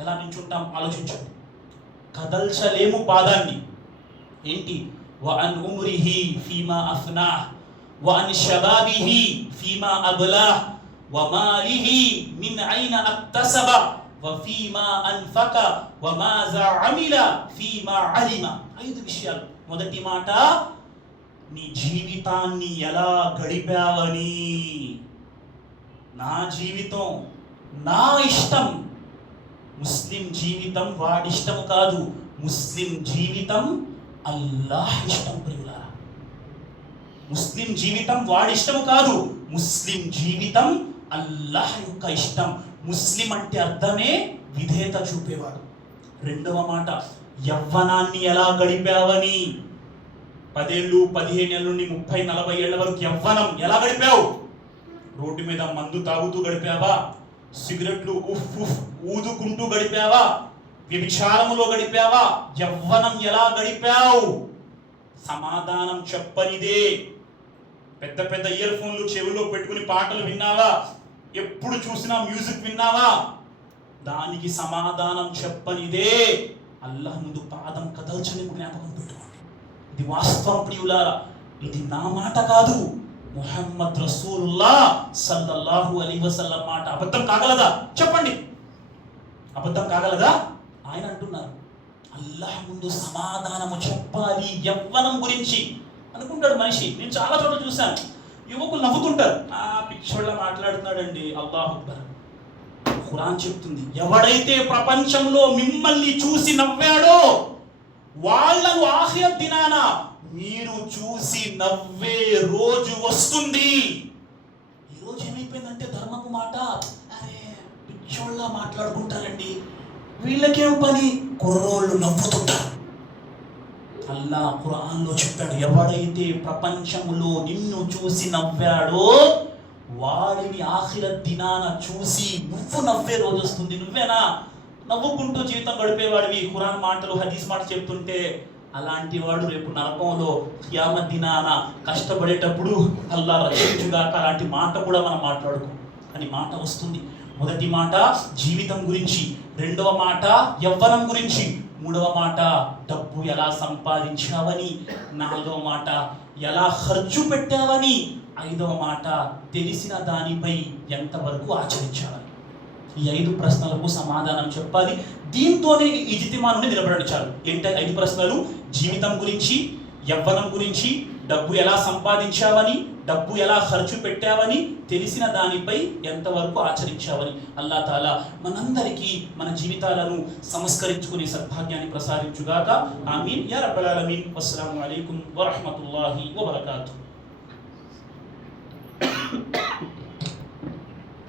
ఎలా నించుంటాం ఆలోచించండి. కదల్చలేము పాదాన్ని. ఏంటి? వ అన్ ఉమ్రిహి ఫీమా అఫ్నా వ అన్ షబాబిహి ఫీమా అబ్లా వ మాలిహి మిన్ ఐన అక్తసబ వ ఫీమా అన్ఫక వ మాజా అమిల ఫీమా అలిమ. 5 విషయాలు. మొదటి మాట, నీ జీవితాన్ని ఎలా గడిపావని. నా జీవితం నా ఇష్టం. ముస్లిం జీవితం వాడిష్టం కాదు, ముస్లిం జీవితం అల్లాహ్ ఇష్టం. ప్రియులారా, ముస్లిం జీవితం వాడిష్టం కాదు, ముస్లిం జీవితం అల్లాహ్ యొక్క ఇష్టం. ముస్లిం అంటే అర్థమే విధేయత చూపేవాడు. రెండవ మాట, యవ్వనాన్ని ఎలా గడిపావని. 10 ఏళ్ళు, 15 ఏళ్ళ నుండి 30, 40 ఏళ్ల వరకు యవ్వనం ఎలా గడిపావు? రోడ్డు మీద మందు తాగుతూ గడిపావా? సిగరెట్లు ఊదుకుంటూ గడిపావా? వ్యభిచారములో గడిపావా? యవ్వనం ఎలా గడిపావు? సమాధానం చెప్పనిదే. పెద్ద పెద్ద ఇయర్ ఫోన్లు చెవిలో పెట్టుకుని పాటలు విన్నావా? ఎప్పుడు చూసినా మ్యూజిక్ విన్నావా? దానికి సమాధానం చెప్పనిదే అల్లాహ్ ముందు పాదం కదల్చని జ్ఞాపకం పెట్టుకోండి. ఇది వాస్తవం ప్రియులారా. ఇది నా మాట కాదు, ముహమ్మద్ రసూలుల్లాహ్ సల్లల్లాహు అలైహి వసల్లం మాట. అబద్ధం కాగలదా? చెప్పండి, అబద్ధం కాగలదా? ఆయన అంటున్నారు, అల్లాహ్ ముందు సమాధానము చెప్పాలి యవ్వనం గురించి. అనుకుంటాడు మనిషి. నేను చాలా చోట్ల చూశాను, యువకులు నవ్వుతుంటారు, ఆ పిచ్చోళ్ళ మాట్లాడుతున్నాడండి. అల్లాహు అక్బర్. ఖురాన్ చెప్తుంది, ఎవడైతే ప్రపంచంలో మిమ్మల్ని చూసి నవ్వాడో వాళ్ళను ఆఖిరత్ దినాన మీరు చూసి నవ్వే రోజు వస్తుంది. ఈరోజు ఏమైపోయిందంటే ధర్మపు మాట, అరే పిచ్చోళ్ళ మాట్లాడుకుంటారండి, వీళ్ళకేం పని, కుర్రోళ్ళు నవ్వుతుంటారు. అల్లా ఖురాన్లో చెప్పాడు, ఎవడైతే ప్రపంచంలో నిన్ను చూసి నవ్వాడో వాడిని ఆఖిరత్ దినాన చూసి నువ్వు నవ్వే రోజు వస్తుంది. నువ్వేనా నవ్వుకుంటూ జీవితం గడిపేవాడివి? ఖురాన్ మాటలు, హదీస్ మాట చెప్తుంటే అలాంటి వాడు రేపు నరకంలో ఖియామత్ దినాన కష్టపడేటప్పుడు అల్లా రక్షించుగాక. అలాంటి మాట కూడా మనం మాట్లాడుకో, కానీ మాట వస్తుంది. మొదటి మాట జీవితం గురించి, రెండవ మాట యవ్వనం గురించి, మూడవ మాట డబ్బు ఎలా సంపాదించావని, నాలుగవ మాట ఎలా ఖర్చు పెట్టావని, ఐదవ మాట తెలిసిన దానిపై ఎంతవరకు ఆచరించావని. ఈ 5 ప్రశ్నలకు సమాధానం చెప్పాలి. దీంతోనే ఈ ఇజ్తిమాను నిలబడించాలి. ఏంటి 5 ప్రశ్నలు? జీవితం గురించి, యవ్వనం గురించి, డబ్బు ఎలా సంపాదించావని, డబ్బు ఎలా ఖర్చు పెట్టావని, తెలిసిన దానిపై ఎంతవరకు ఆచరించావని. అల్లాహ్ తాలా మనందరికీ మన జీవితాలను సంస్కరించుకునే సద్భాగ్యాన్ని ప్రసాదించుగాక. ఆమీన్ యా రబ్బల్ ఆలమీన్. అస్సలాము అలైకుం వరహ్మతుల్లాహి వబరకాతుహు.